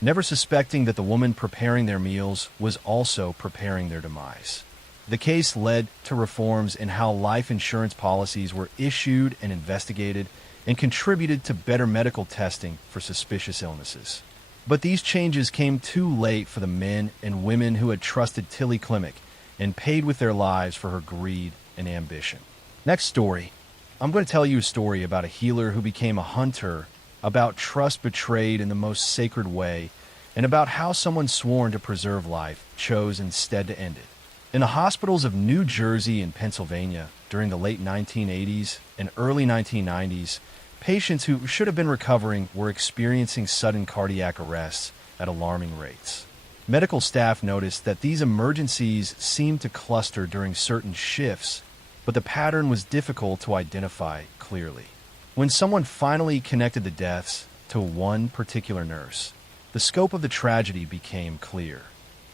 never suspecting that the woman preparing their meals was also preparing their demise. The case led to reforms in how life insurance policies were issued and investigated, and contributed to better medical testing for suspicious illnesses. But these changes came too late for the men and women who had trusted Tilly Klimek and paid with their lives for her greed and ambition. Next story, I'm going to tell you a story about a healer who became a hunter, about trust betrayed in the most sacred way, and about how someone sworn to preserve life chose instead to end it. In the hospitals of New Jersey and Pennsylvania during the late 1980s and early 1990s, patients who should have been recovering were experiencing sudden cardiac arrests at alarming rates. Medical staff noticed that these emergencies seemed to cluster during certain shifts, but the pattern was difficult to identify clearly. When someone finally connected the deaths to one particular nurse, the scope of the tragedy became clear.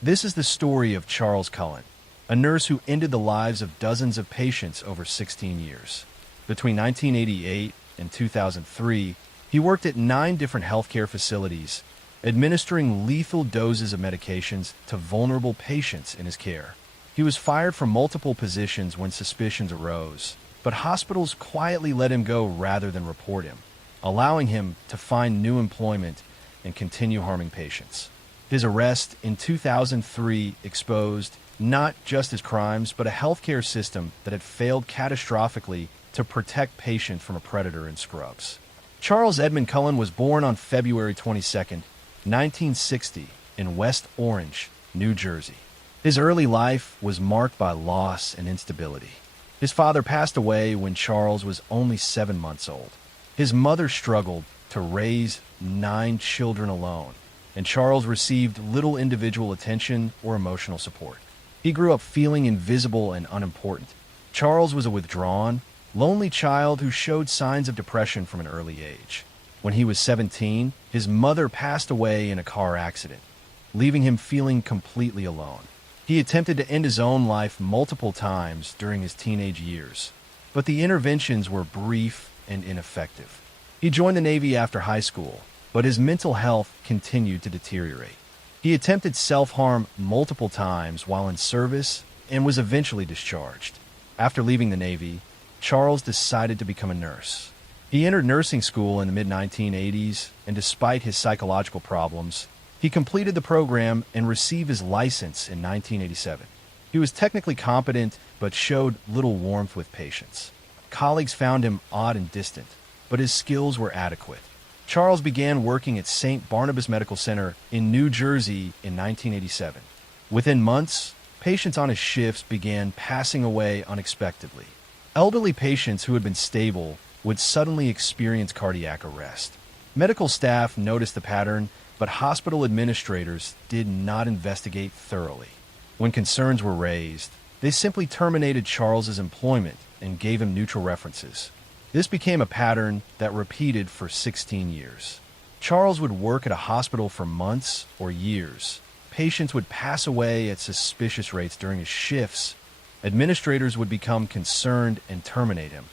This is the story of Charles Cullen, a nurse who ended the lives of dozens of patients over 16 years. Between 1988 and 2003, he worked at 9 different healthcare facilities, administering lethal doses of medications to vulnerable patients in his care. He was fired from multiple positions when suspicions arose, but hospitals quietly let him go rather than report him, allowing him to find new employment and continue harming patients. His arrest in 2003 exposed not just his crimes, but a healthcare system that had failed catastrophically to protect patients from a predator in scrubs. Charles Edmund Cullen was born on February 22, 1960, in West Orange, New Jersey. His early life was marked by loss and instability. His father passed away when Charles was only 7 months old. His mother struggled to raise 9 children alone, and Charles received little individual attention or emotional support. He grew up feeling invisible and unimportant. Charles was a withdrawn, lonely child who showed signs of depression from an early age. When he was 17, his mother passed away in a car accident, leaving him feeling completely alone. He attempted to end his own life multiple times during his teenage years, but the interventions were brief and ineffective. He joined the Navy after high school, but his mental health continued to deteriorate. He attempted self-harm multiple times while in service and was eventually discharged. After leaving the Navy, Charles decided to become a nurse. He entered nursing school in the mid-1980s, and despite his psychological problems, he completed the program and received his license in 1987. He was technically competent, but showed little warmth with patients. Colleagues found him odd and distant, but his skills were adequate. Charles began working at St. Barnabas Medical Center in New Jersey in 1987. Within months, patients on his shifts began passing away unexpectedly. Elderly patients who had been stable would suddenly experience cardiac arrest. Medical staff noticed the pattern, but hospital administrators did not investigate thoroughly. When concerns were raised, they simply terminated Charles's employment and gave him neutral references. This became a pattern that repeated for 16 years. Charles would work at a hospital for months or years. Patients would pass away at suspicious rates during his shifts. Administrators would become concerned and terminate him,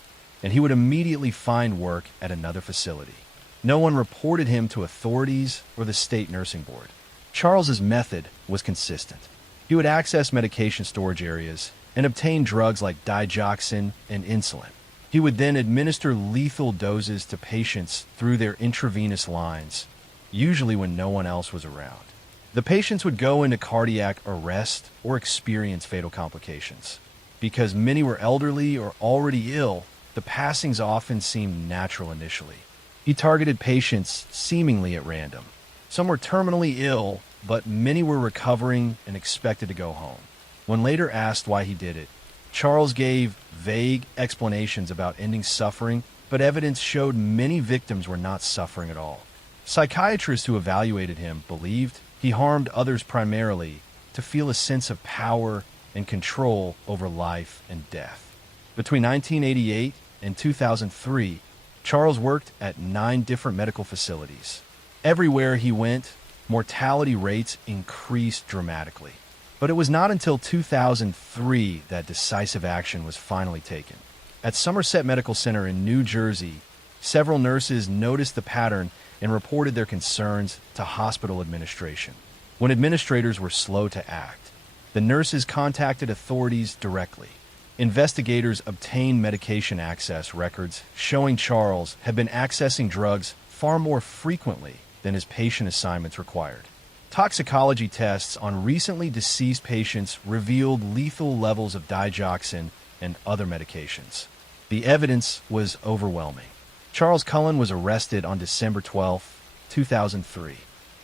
and he would immediately find work at another facility. No one reported him to authorities or the state nursing board. Charles's method was consistent. He would access medication storage areas and obtain drugs like digoxin and insulin. He would then administer lethal doses to patients through their intravenous lines, usually when no one else was around. The patients would go into cardiac arrest or experience fatal complications. Because many were elderly or already ill, the passings often seemed natural initially. He targeted patients seemingly at random. Some were terminally ill, but many were recovering and expected to go home. When later asked why he did it, Charles gave vague explanations about ending suffering, but evidence showed many victims were not suffering at all. Psychiatrists who evaluated him believed he harmed others primarily to feel a sense of power and control over life and death. Between 1988 and 2003, Charles worked at 9 different medical facilities. Everywhere he went, mortality rates increased dramatically. But it was not until 2003 that decisive action was finally taken. At Somerset Medical Center in New Jersey, several nurses noticed the pattern and reported their concerns to hospital administration. When administrators were slow to act, the nurses contacted authorities directly. Investigators obtained medication access records showing Charles had been accessing drugs far more frequently than his patient assignments required. Toxicology tests on recently deceased patients revealed lethal levels of digoxin and other medications. The evidence was overwhelming. Charles Cullen was arrested on December 12, 2003.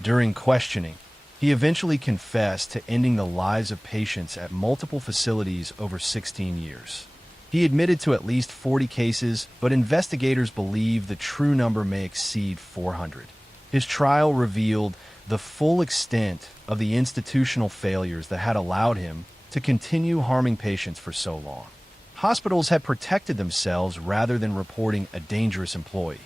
During questioning, he eventually confessed to ending the lives of patients at multiple facilities over 16 years. He admitted to at least 40 cases, but investigators believe the true number may exceed 400. His trial revealed the full extent of the institutional failures that had allowed him to continue harming patients for so long. Hospitals had protected themselves rather than reporting a dangerous employee.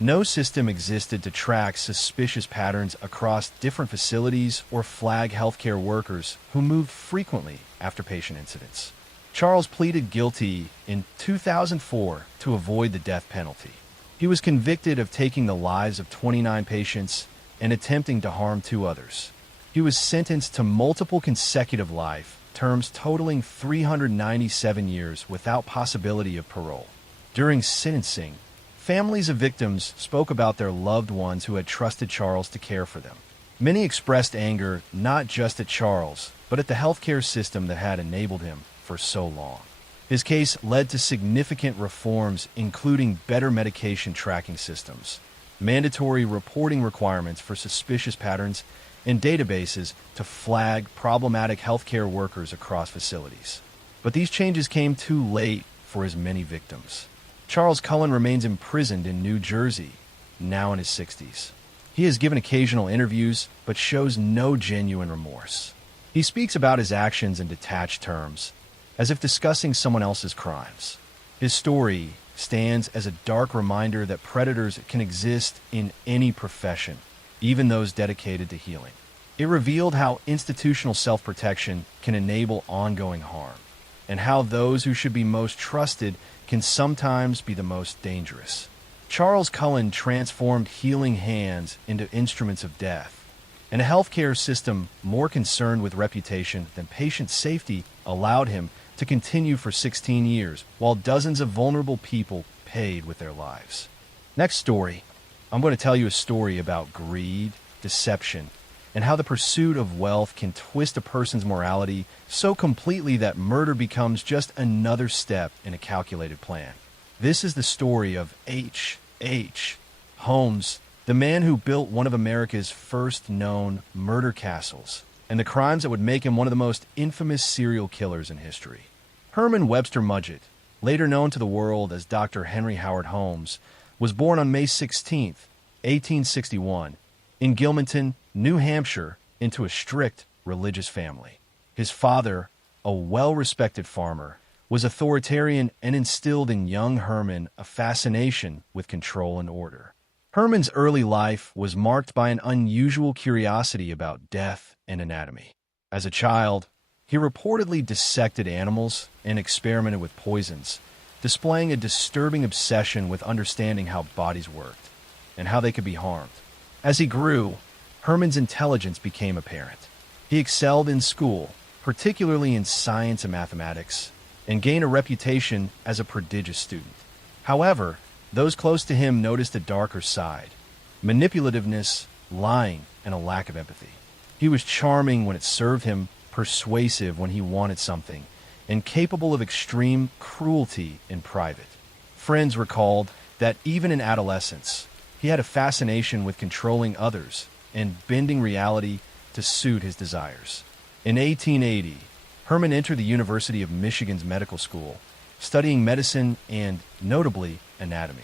No system existed to track suspicious patterns across different facilities or flag healthcare workers who moved frequently after patient incidents. Charles pleaded guilty in 2004 to avoid the death penalty. He was convicted of taking the lives of 29 patients and attempting to harm 2 others. He was sentenced to multiple consecutive life terms totaling 397 years without possibility of parole. During sentencing, families of victims spoke about their loved ones who had trusted Charles to care for them. Many expressed anger not just at Charles, but at the healthcare system that had enabled him for so long. His case led to significant reforms, including better medication tracking systems, mandatory reporting requirements for suspicious patterns, and databases to flag problematic healthcare workers across facilities. But these changes came too late for his many victims. Charles Cullen remains imprisoned in New Jersey, now in his 60s. He has given occasional interviews, but shows no genuine remorse. He speaks about his actions in detached terms, as if discussing someone else's crimes. His story stands as a dark reminder that predators can exist in any profession, even those dedicated to healing. It revealed how institutional self-protection can enable ongoing harm, and how those who should be most trusted can sometimes be the most dangerous. Charles Cullen transformed healing hands into instruments of death, and a healthcare system more concerned with reputation than patient safety allowed him to continue for 16 years, while dozens of vulnerable people paid with their lives. Next story, I'm going to tell you a story about greed, deception, and how the pursuit of wealth can twist a person's morality so completely that murder becomes just another step in a calculated plan. This is the story of H. Holmes, the man who built one of America's first known murder castles, and the crimes that would make him one of the most infamous serial killers in history. Herman Webster Mudgett, later known to the world as Dr. Henry Howard Holmes, was born on May 16, 1861, in Gilmanton, New Hampshire, into a strict religious family. His father, a well-respected farmer, was authoritarian and instilled in young Herman a fascination with control and order. Herman's early life was marked by an unusual curiosity about death and anatomy. As a child, he reportedly dissected animals and experimented with poisons, displaying a disturbing obsession with understanding how bodies worked and how they could be harmed. As he grew, Herman's intelligence became apparent. He excelled in school, particularly in science and mathematics, and gained a reputation as a prodigious student. However, those close to him noticed a darker side: manipulativeness, lying, and a lack of empathy. He was charming when it served him, persuasive when he wanted something, and capable of extreme cruelty in private. Friends recalled that even in adolescence, he had a fascination with controlling others and bending reality to suit his desires. In 1880, Herman entered the University of Michigan's medical school, studying medicine and, notably, anatomy.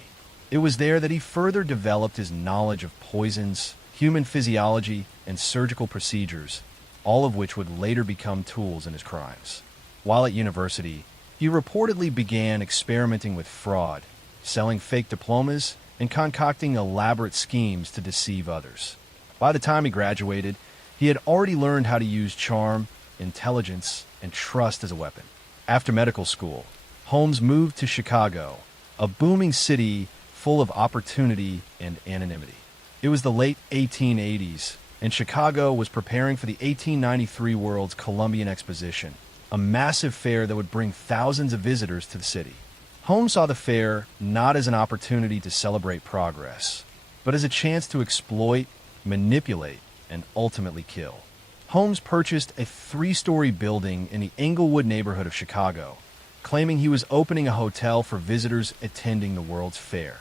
It was there that he further developed his knowledge of poisons, human physiology, and surgical procedures, all of which would later become tools in his crimes. While at university, he reportedly began experimenting with fraud, selling fake diplomas, and concocting elaborate schemes to deceive others. By the time he graduated, he had already learned how to use charm, intelligence, and trust as a weapon. After medical school, Holmes moved to Chicago, a booming city full of opportunity and anonymity. It was the late 1880s, and Chicago was preparing for the 1893 World's Columbian Exposition, a massive fair that would bring thousands of visitors to the city. Holmes saw the fair not as an opportunity to celebrate progress, but as a chance to exploit, manipulate, and ultimately kill. Holmes purchased a 3-story building in the Englewood neighborhood of Chicago, claiming he was opening a hotel for visitors attending the World's Fair.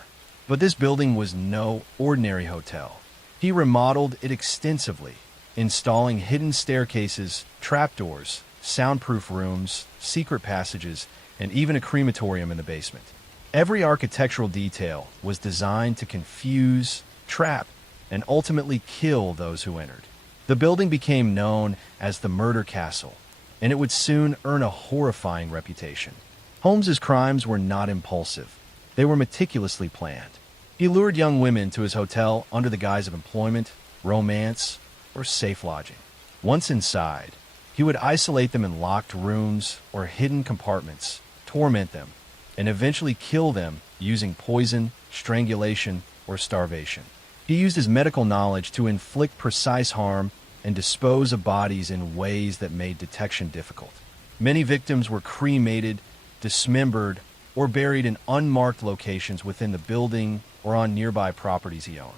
But this building was no ordinary hotel. He remodeled it extensively, installing hidden staircases, trapdoors, soundproof rooms, secret passages, and even a crematorium in the basement. Every architectural detail was designed to confuse, trap, and ultimately kill those who entered. The building became known as the Murder Castle, and it would soon earn a horrifying reputation. Holmes's crimes were not impulsive. They were meticulously planned. He lured young women to his hotel under the guise of employment, romance, or safe lodging. Once inside, he would isolate them in locked rooms or hidden compartments, torment them, and eventually kill them using poison, strangulation, or starvation. He used his medical knowledge to inflict precise harm and dispose of bodies in ways that made detection difficult. Many victims were cremated, dismembered, or buried in unmarked locations within the building or on nearby properties he owned.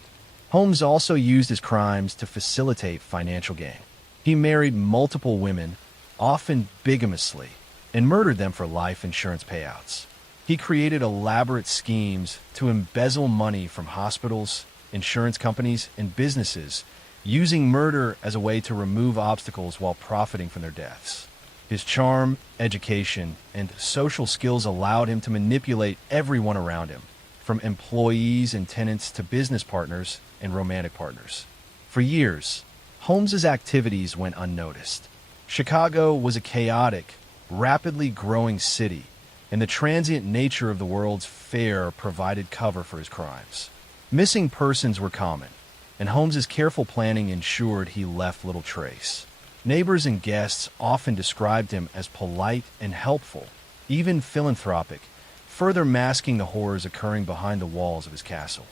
Holmes also used his crimes to facilitate financial gain. He married multiple women, often bigamously, and murdered them for life insurance payouts. He created elaborate schemes to embezzle money from hospitals, insurance companies, and businesses, using murder as a way to remove obstacles while profiting from their deaths. His charm, education, and social skills allowed him to manipulate everyone around him, from employees and tenants to business partners and romantic partners. For years, Holmes's activities went unnoticed. Chicago was a chaotic, rapidly growing city, and the transient nature of the World's Fair provided cover for his crimes. Missing persons were common, and Holmes's careful planning ensured he left little trace. Neighbors and guests often described him as polite and helpful, even philanthropic, further masking the horrors occurring behind the walls of his castle.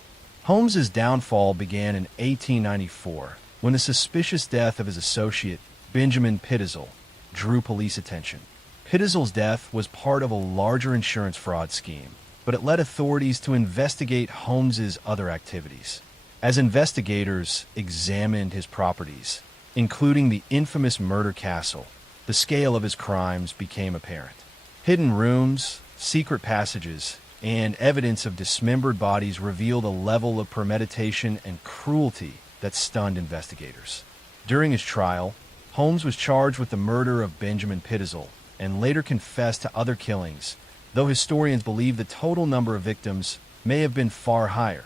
Holmes's downfall began in 1894, when the suspicious death of his associate, Benjamin Pitzel, drew police attention. Pitzel's death was part of a larger insurance fraud scheme, but it led authorities to investigate Holmes's other activities. As investigators examined his properties, including the infamous murder castle, the scale of his crimes became apparent. Hidden rooms, secret passages, and evidence of dismembered bodies revealed a level of premeditation and cruelty that stunned investigators. During his trial, Holmes was charged with the murder of Benjamin Pitzel and later confessed to other killings, though historians believe the total number of victims may have been far higher.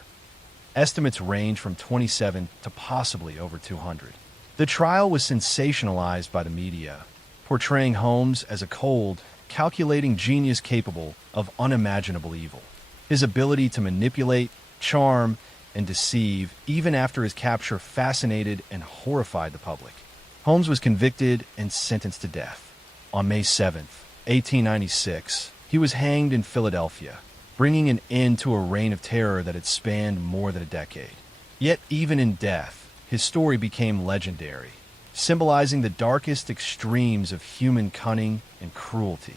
Estimates range from 27 to possibly over 200. The trial was sensationalized by the media, portraying Holmes as a cold, calculating genius capable of unimaginable evil. His ability to manipulate, charm, and deceive, even after his capture, fascinated and horrified the public. Holmes was convicted and sentenced to death. On May 7, 1896, he was hanged in Philadelphia, bringing an end to a reign of terror that had spanned more than a decade. Yet even in death, his story became legendary, symbolizing the darkest extremes of human cunning and cruelty.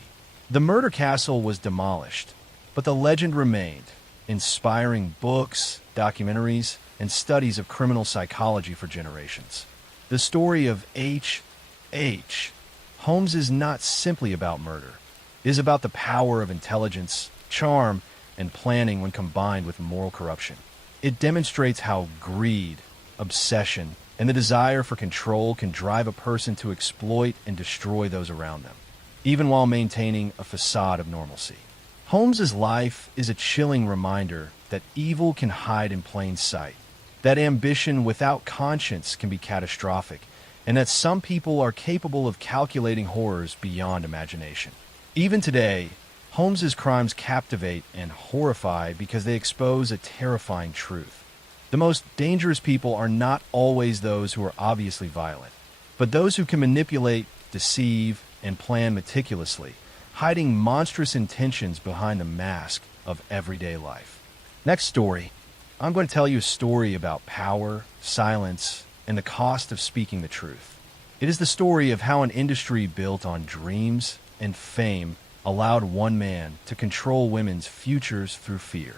The murder castle was demolished, but the legend remained, inspiring books, documentaries, and studies of criminal psychology for generations. The story of H. Holmes is not simply about murder. It is about the power of intelligence, charm, and planning when combined with moral corruption. It demonstrates how greed, obsession, and the desire for control can drive a person to exploit and destroy those around them, even while maintaining a facade of normalcy. Holmes's life is a chilling reminder that evil can hide in plain sight, that ambition without conscience can be catastrophic, and that some people are capable of calculating horrors beyond imagination. Even today, Holmes's crimes captivate and horrify because they expose a terrifying truth. The most dangerous people are not always those who are obviously violent, but those who can manipulate, deceive, and plan meticulously, hiding monstrous intentions behind the mask of everyday life. Next story, I'm going to tell you a story about power, silence, and the cost of speaking the truth. It is the story of how an industry built on dreams and fame allowed one man to control women's futures through fear.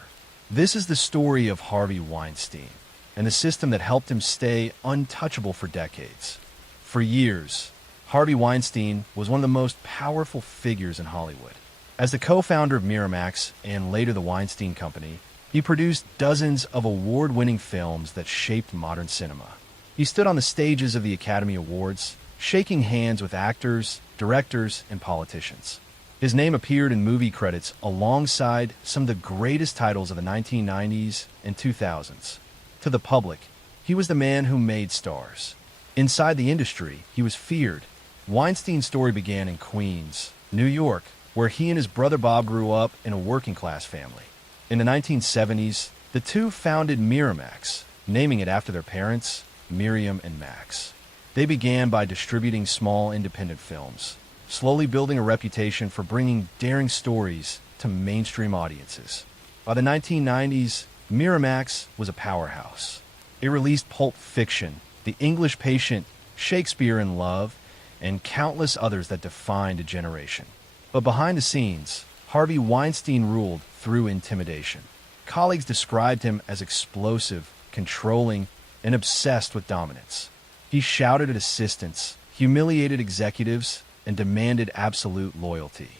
This is the story of Harvey Weinstein and the system that helped him stay untouchable for decades. For years, Harvey Weinstein was one of the most powerful figures in Hollywood. As the co-founder of Miramax and later the Weinstein Company, he produced dozens of award-winning films that shaped modern cinema. He stood on the stages of the Academy Awards, shaking hands with actors, directors, and politicians. His name appeared in movie credits alongside some of the greatest titles of the 1990s and 2000s. To the public, he was the man who made stars. Inside the industry, he was feared. Weinstein's story began in Queens, New York, where he and his brother Bob grew up in a working-class family. In the 1970s, the two founded Miramax, naming it after their parents, Miriam and Max. They began by distributing small independent films, slowly building a reputation for bringing daring stories to mainstream audiences. By the 1990s, Miramax was a powerhouse. It released Pulp Fiction, The English Patient, Shakespeare in Love, and countless others that defined a generation. But behind the scenes, Harvey Weinstein ruled through intimidation. Colleagues described him as explosive, controlling, and obsessed with dominance. He shouted at assistants, humiliated executives, and demanded absolute loyalty.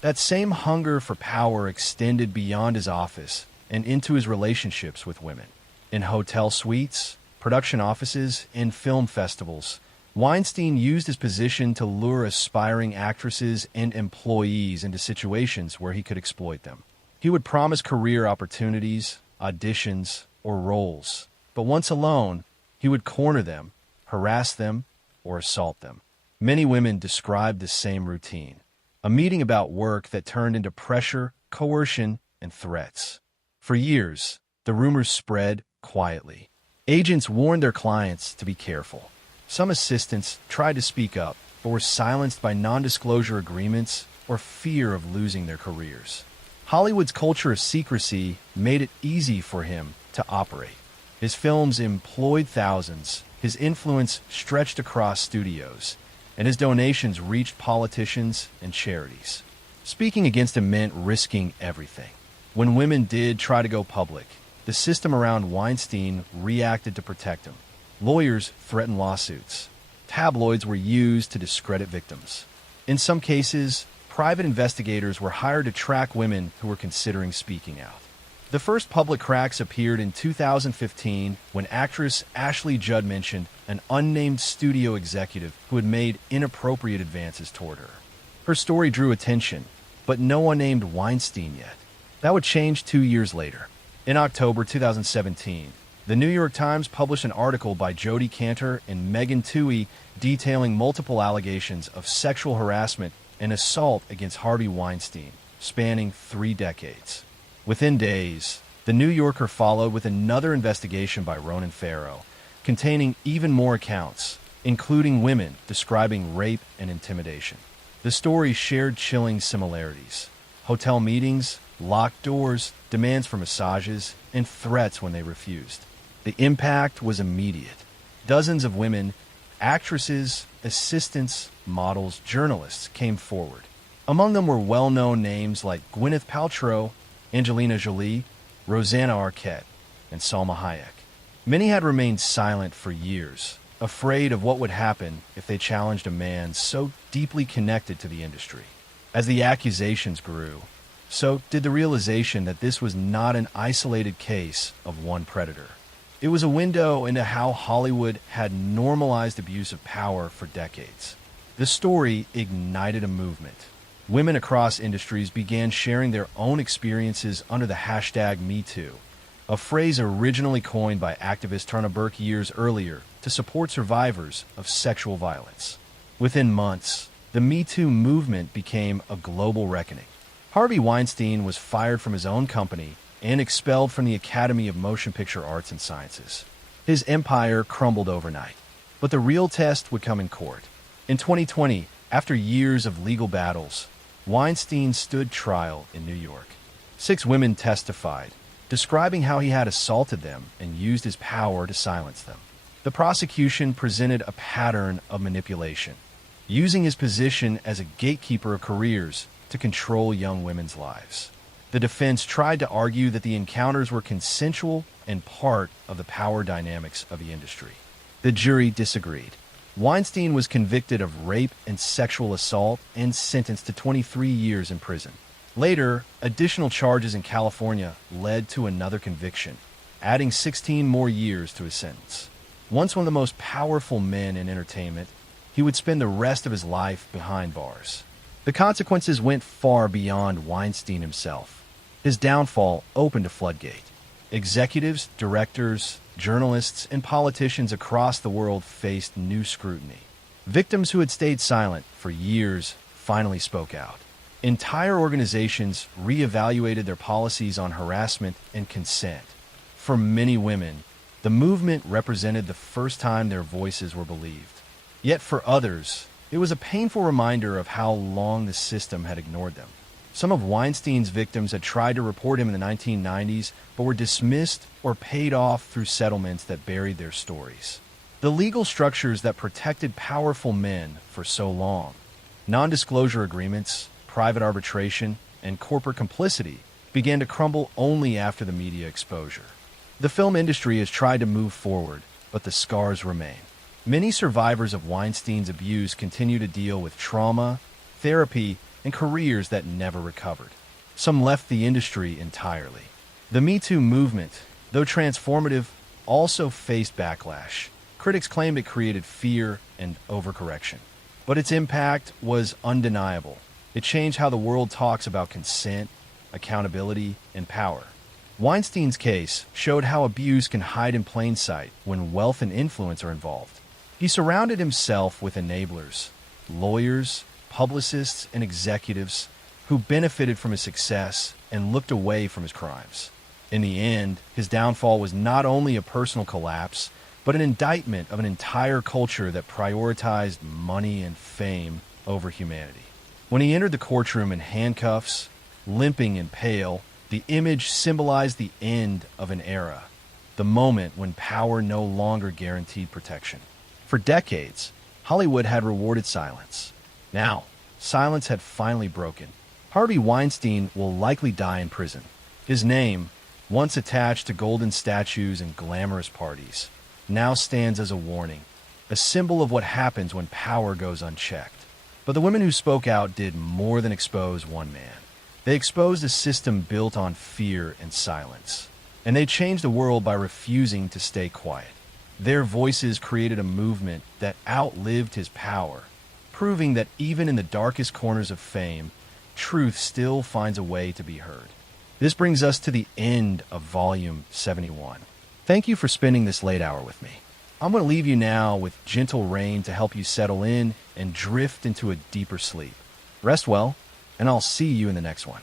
That same hunger for power extended beyond his office and into his relationships with women. In hotel suites, production offices, and film festivals, Weinstein used his position to lure aspiring actresses and employees into situations where he could exploit them. He would promise career opportunities, auditions, or roles, but once alone, he would corner them, harass them, or assault them. Many women described the same routine, a meeting about work that turned into pressure, coercion, and threats. For years, the rumors spread quietly. Agents warned their clients to be careful. Some assistants tried to speak up, but were silenced by non-disclosure agreements or fear of losing their careers. Hollywood's culture of secrecy made it easy for him to operate. His films employed thousands, his influence stretched across studios, and his donations reached politicians and charities. Speaking against him meant risking everything. When women did try to go public, the system around Weinstein reacted to protect him. Lawyers threatened lawsuits. Tabloids were used to discredit victims. In some cases, private investigators were hired to track women who were considering speaking out. The first public cracks appeared in 2015 when actress Ashley Judd mentioned an unnamed studio executive who had made inappropriate advances toward her. Her story drew attention, but no one named Weinstein yet. That would change 2 years later. In October 2017, the New York Times published an article by Jodi Kantor and Megan Twohey detailing multiple allegations of sexual harassment and assault against Harvey Weinstein, spanning 3 decades. Within days, The New Yorker followed with another investigation by Ronan Farrow, containing even more accounts, including women describing rape and intimidation. The stories shared chilling similarities: hotel meetings, locked doors, demands for massages, and threats when they refused. The impact was immediate. Dozens of women, actresses, assistants, models, journalists came forward. Among them were well-known names like Gwyneth Paltrow, Angelina Jolie, Rosanna Arquette, and Salma Hayek. Many had remained silent for years, afraid of what would happen if they challenged a man so deeply connected to the industry. As the accusations grew, so did the realization that this was not an isolated case of one predator. It was a window into how Hollywood had normalized abuse of power for decades. The story ignited a movement. Women across industries began sharing their own experiences under the hashtag #MeToo, a phrase originally coined by activist Tarna Burke years earlier to support survivors of sexual violence. Within months, the #MeToo movement became a global reckoning. Harvey Weinstein was fired from his own company and expelled from the Academy of Motion Picture Arts and Sciences. His empire crumbled overnight. But the real test would come in court. In 2020, after years of legal battles, Weinstein stood trial in New York. 6 women testified, describing how he had assaulted them and used his power to silence them. The prosecution presented a pattern of manipulation, using his position as a gatekeeper of careers to control young women's lives. The defense tried to argue that the encounters were consensual and part of the power dynamics of the industry. The jury disagreed. Weinstein was convicted of rape and sexual assault and sentenced to 23 years in prison. Later, additional charges in California led to another conviction, adding 16 more years to his sentence. Once one of the most powerful men in entertainment, he would spend the rest of his life behind bars. The consequences went far beyond Weinstein himself. His downfall opened a floodgate. Executives, directors, journalists, and politicians across the world faced new scrutiny. Victims who had stayed silent for years finally spoke out. Entire organizations reevaluated their policies on harassment and consent. For many women, the movement represented the first time their voices were believed. Yet for others, it was a painful reminder of how long the system had ignored them. Some of Weinstein's victims had tried to report him in the 1990s, but were dismissed or paid off through settlements that buried their stories. The legal structures that protected powerful men for so long, non-disclosure agreements, private arbitration, and corporate complicity, began to crumble only after the media exposure. The film industry has tried to move forward, but the scars remain. Many survivors of Weinstein's abuse continue to deal with trauma, therapy, and careers that never recovered. Some left the industry entirely. The Me Too movement, though transformative, also faced backlash. Critics claimed it created fear and overcorrection. But its impact was undeniable. It changed how the world talks about consent, accountability, and power. Weinstein's case showed how abuse can hide in plain sight when wealth and influence are involved. He surrounded himself with enablers, lawyers, publicists, and executives who benefited from his success and looked away from his crimes. In the end, his downfall was not only a personal collapse, but an indictment of an entire culture that prioritized money and fame over humanity. When he entered the courtroom in handcuffs, limping and pale, the image symbolized the end of an era, the moment when power no longer guaranteed protection. For decades, Hollywood had rewarded silence. Now, silence had finally broken. Harvey Weinstein will likely die in prison. His name, once attached to golden statues and glamorous parties, now stands as a warning, a symbol of what happens when power goes unchecked. But the women who spoke out did more than expose one man. They exposed a system built on fear and silence. And they changed the world by refusing to stay quiet. Their voices created a movement that outlived his power, proving that even in the darkest corners of fame, truth still finds a way to be heard. This brings us to the end of Volume 71. Thank you for spending this late hour with me. I'm going to leave you now with gentle rain to help you settle in and drift into a deeper sleep. Rest well, and I'll see you in the next one.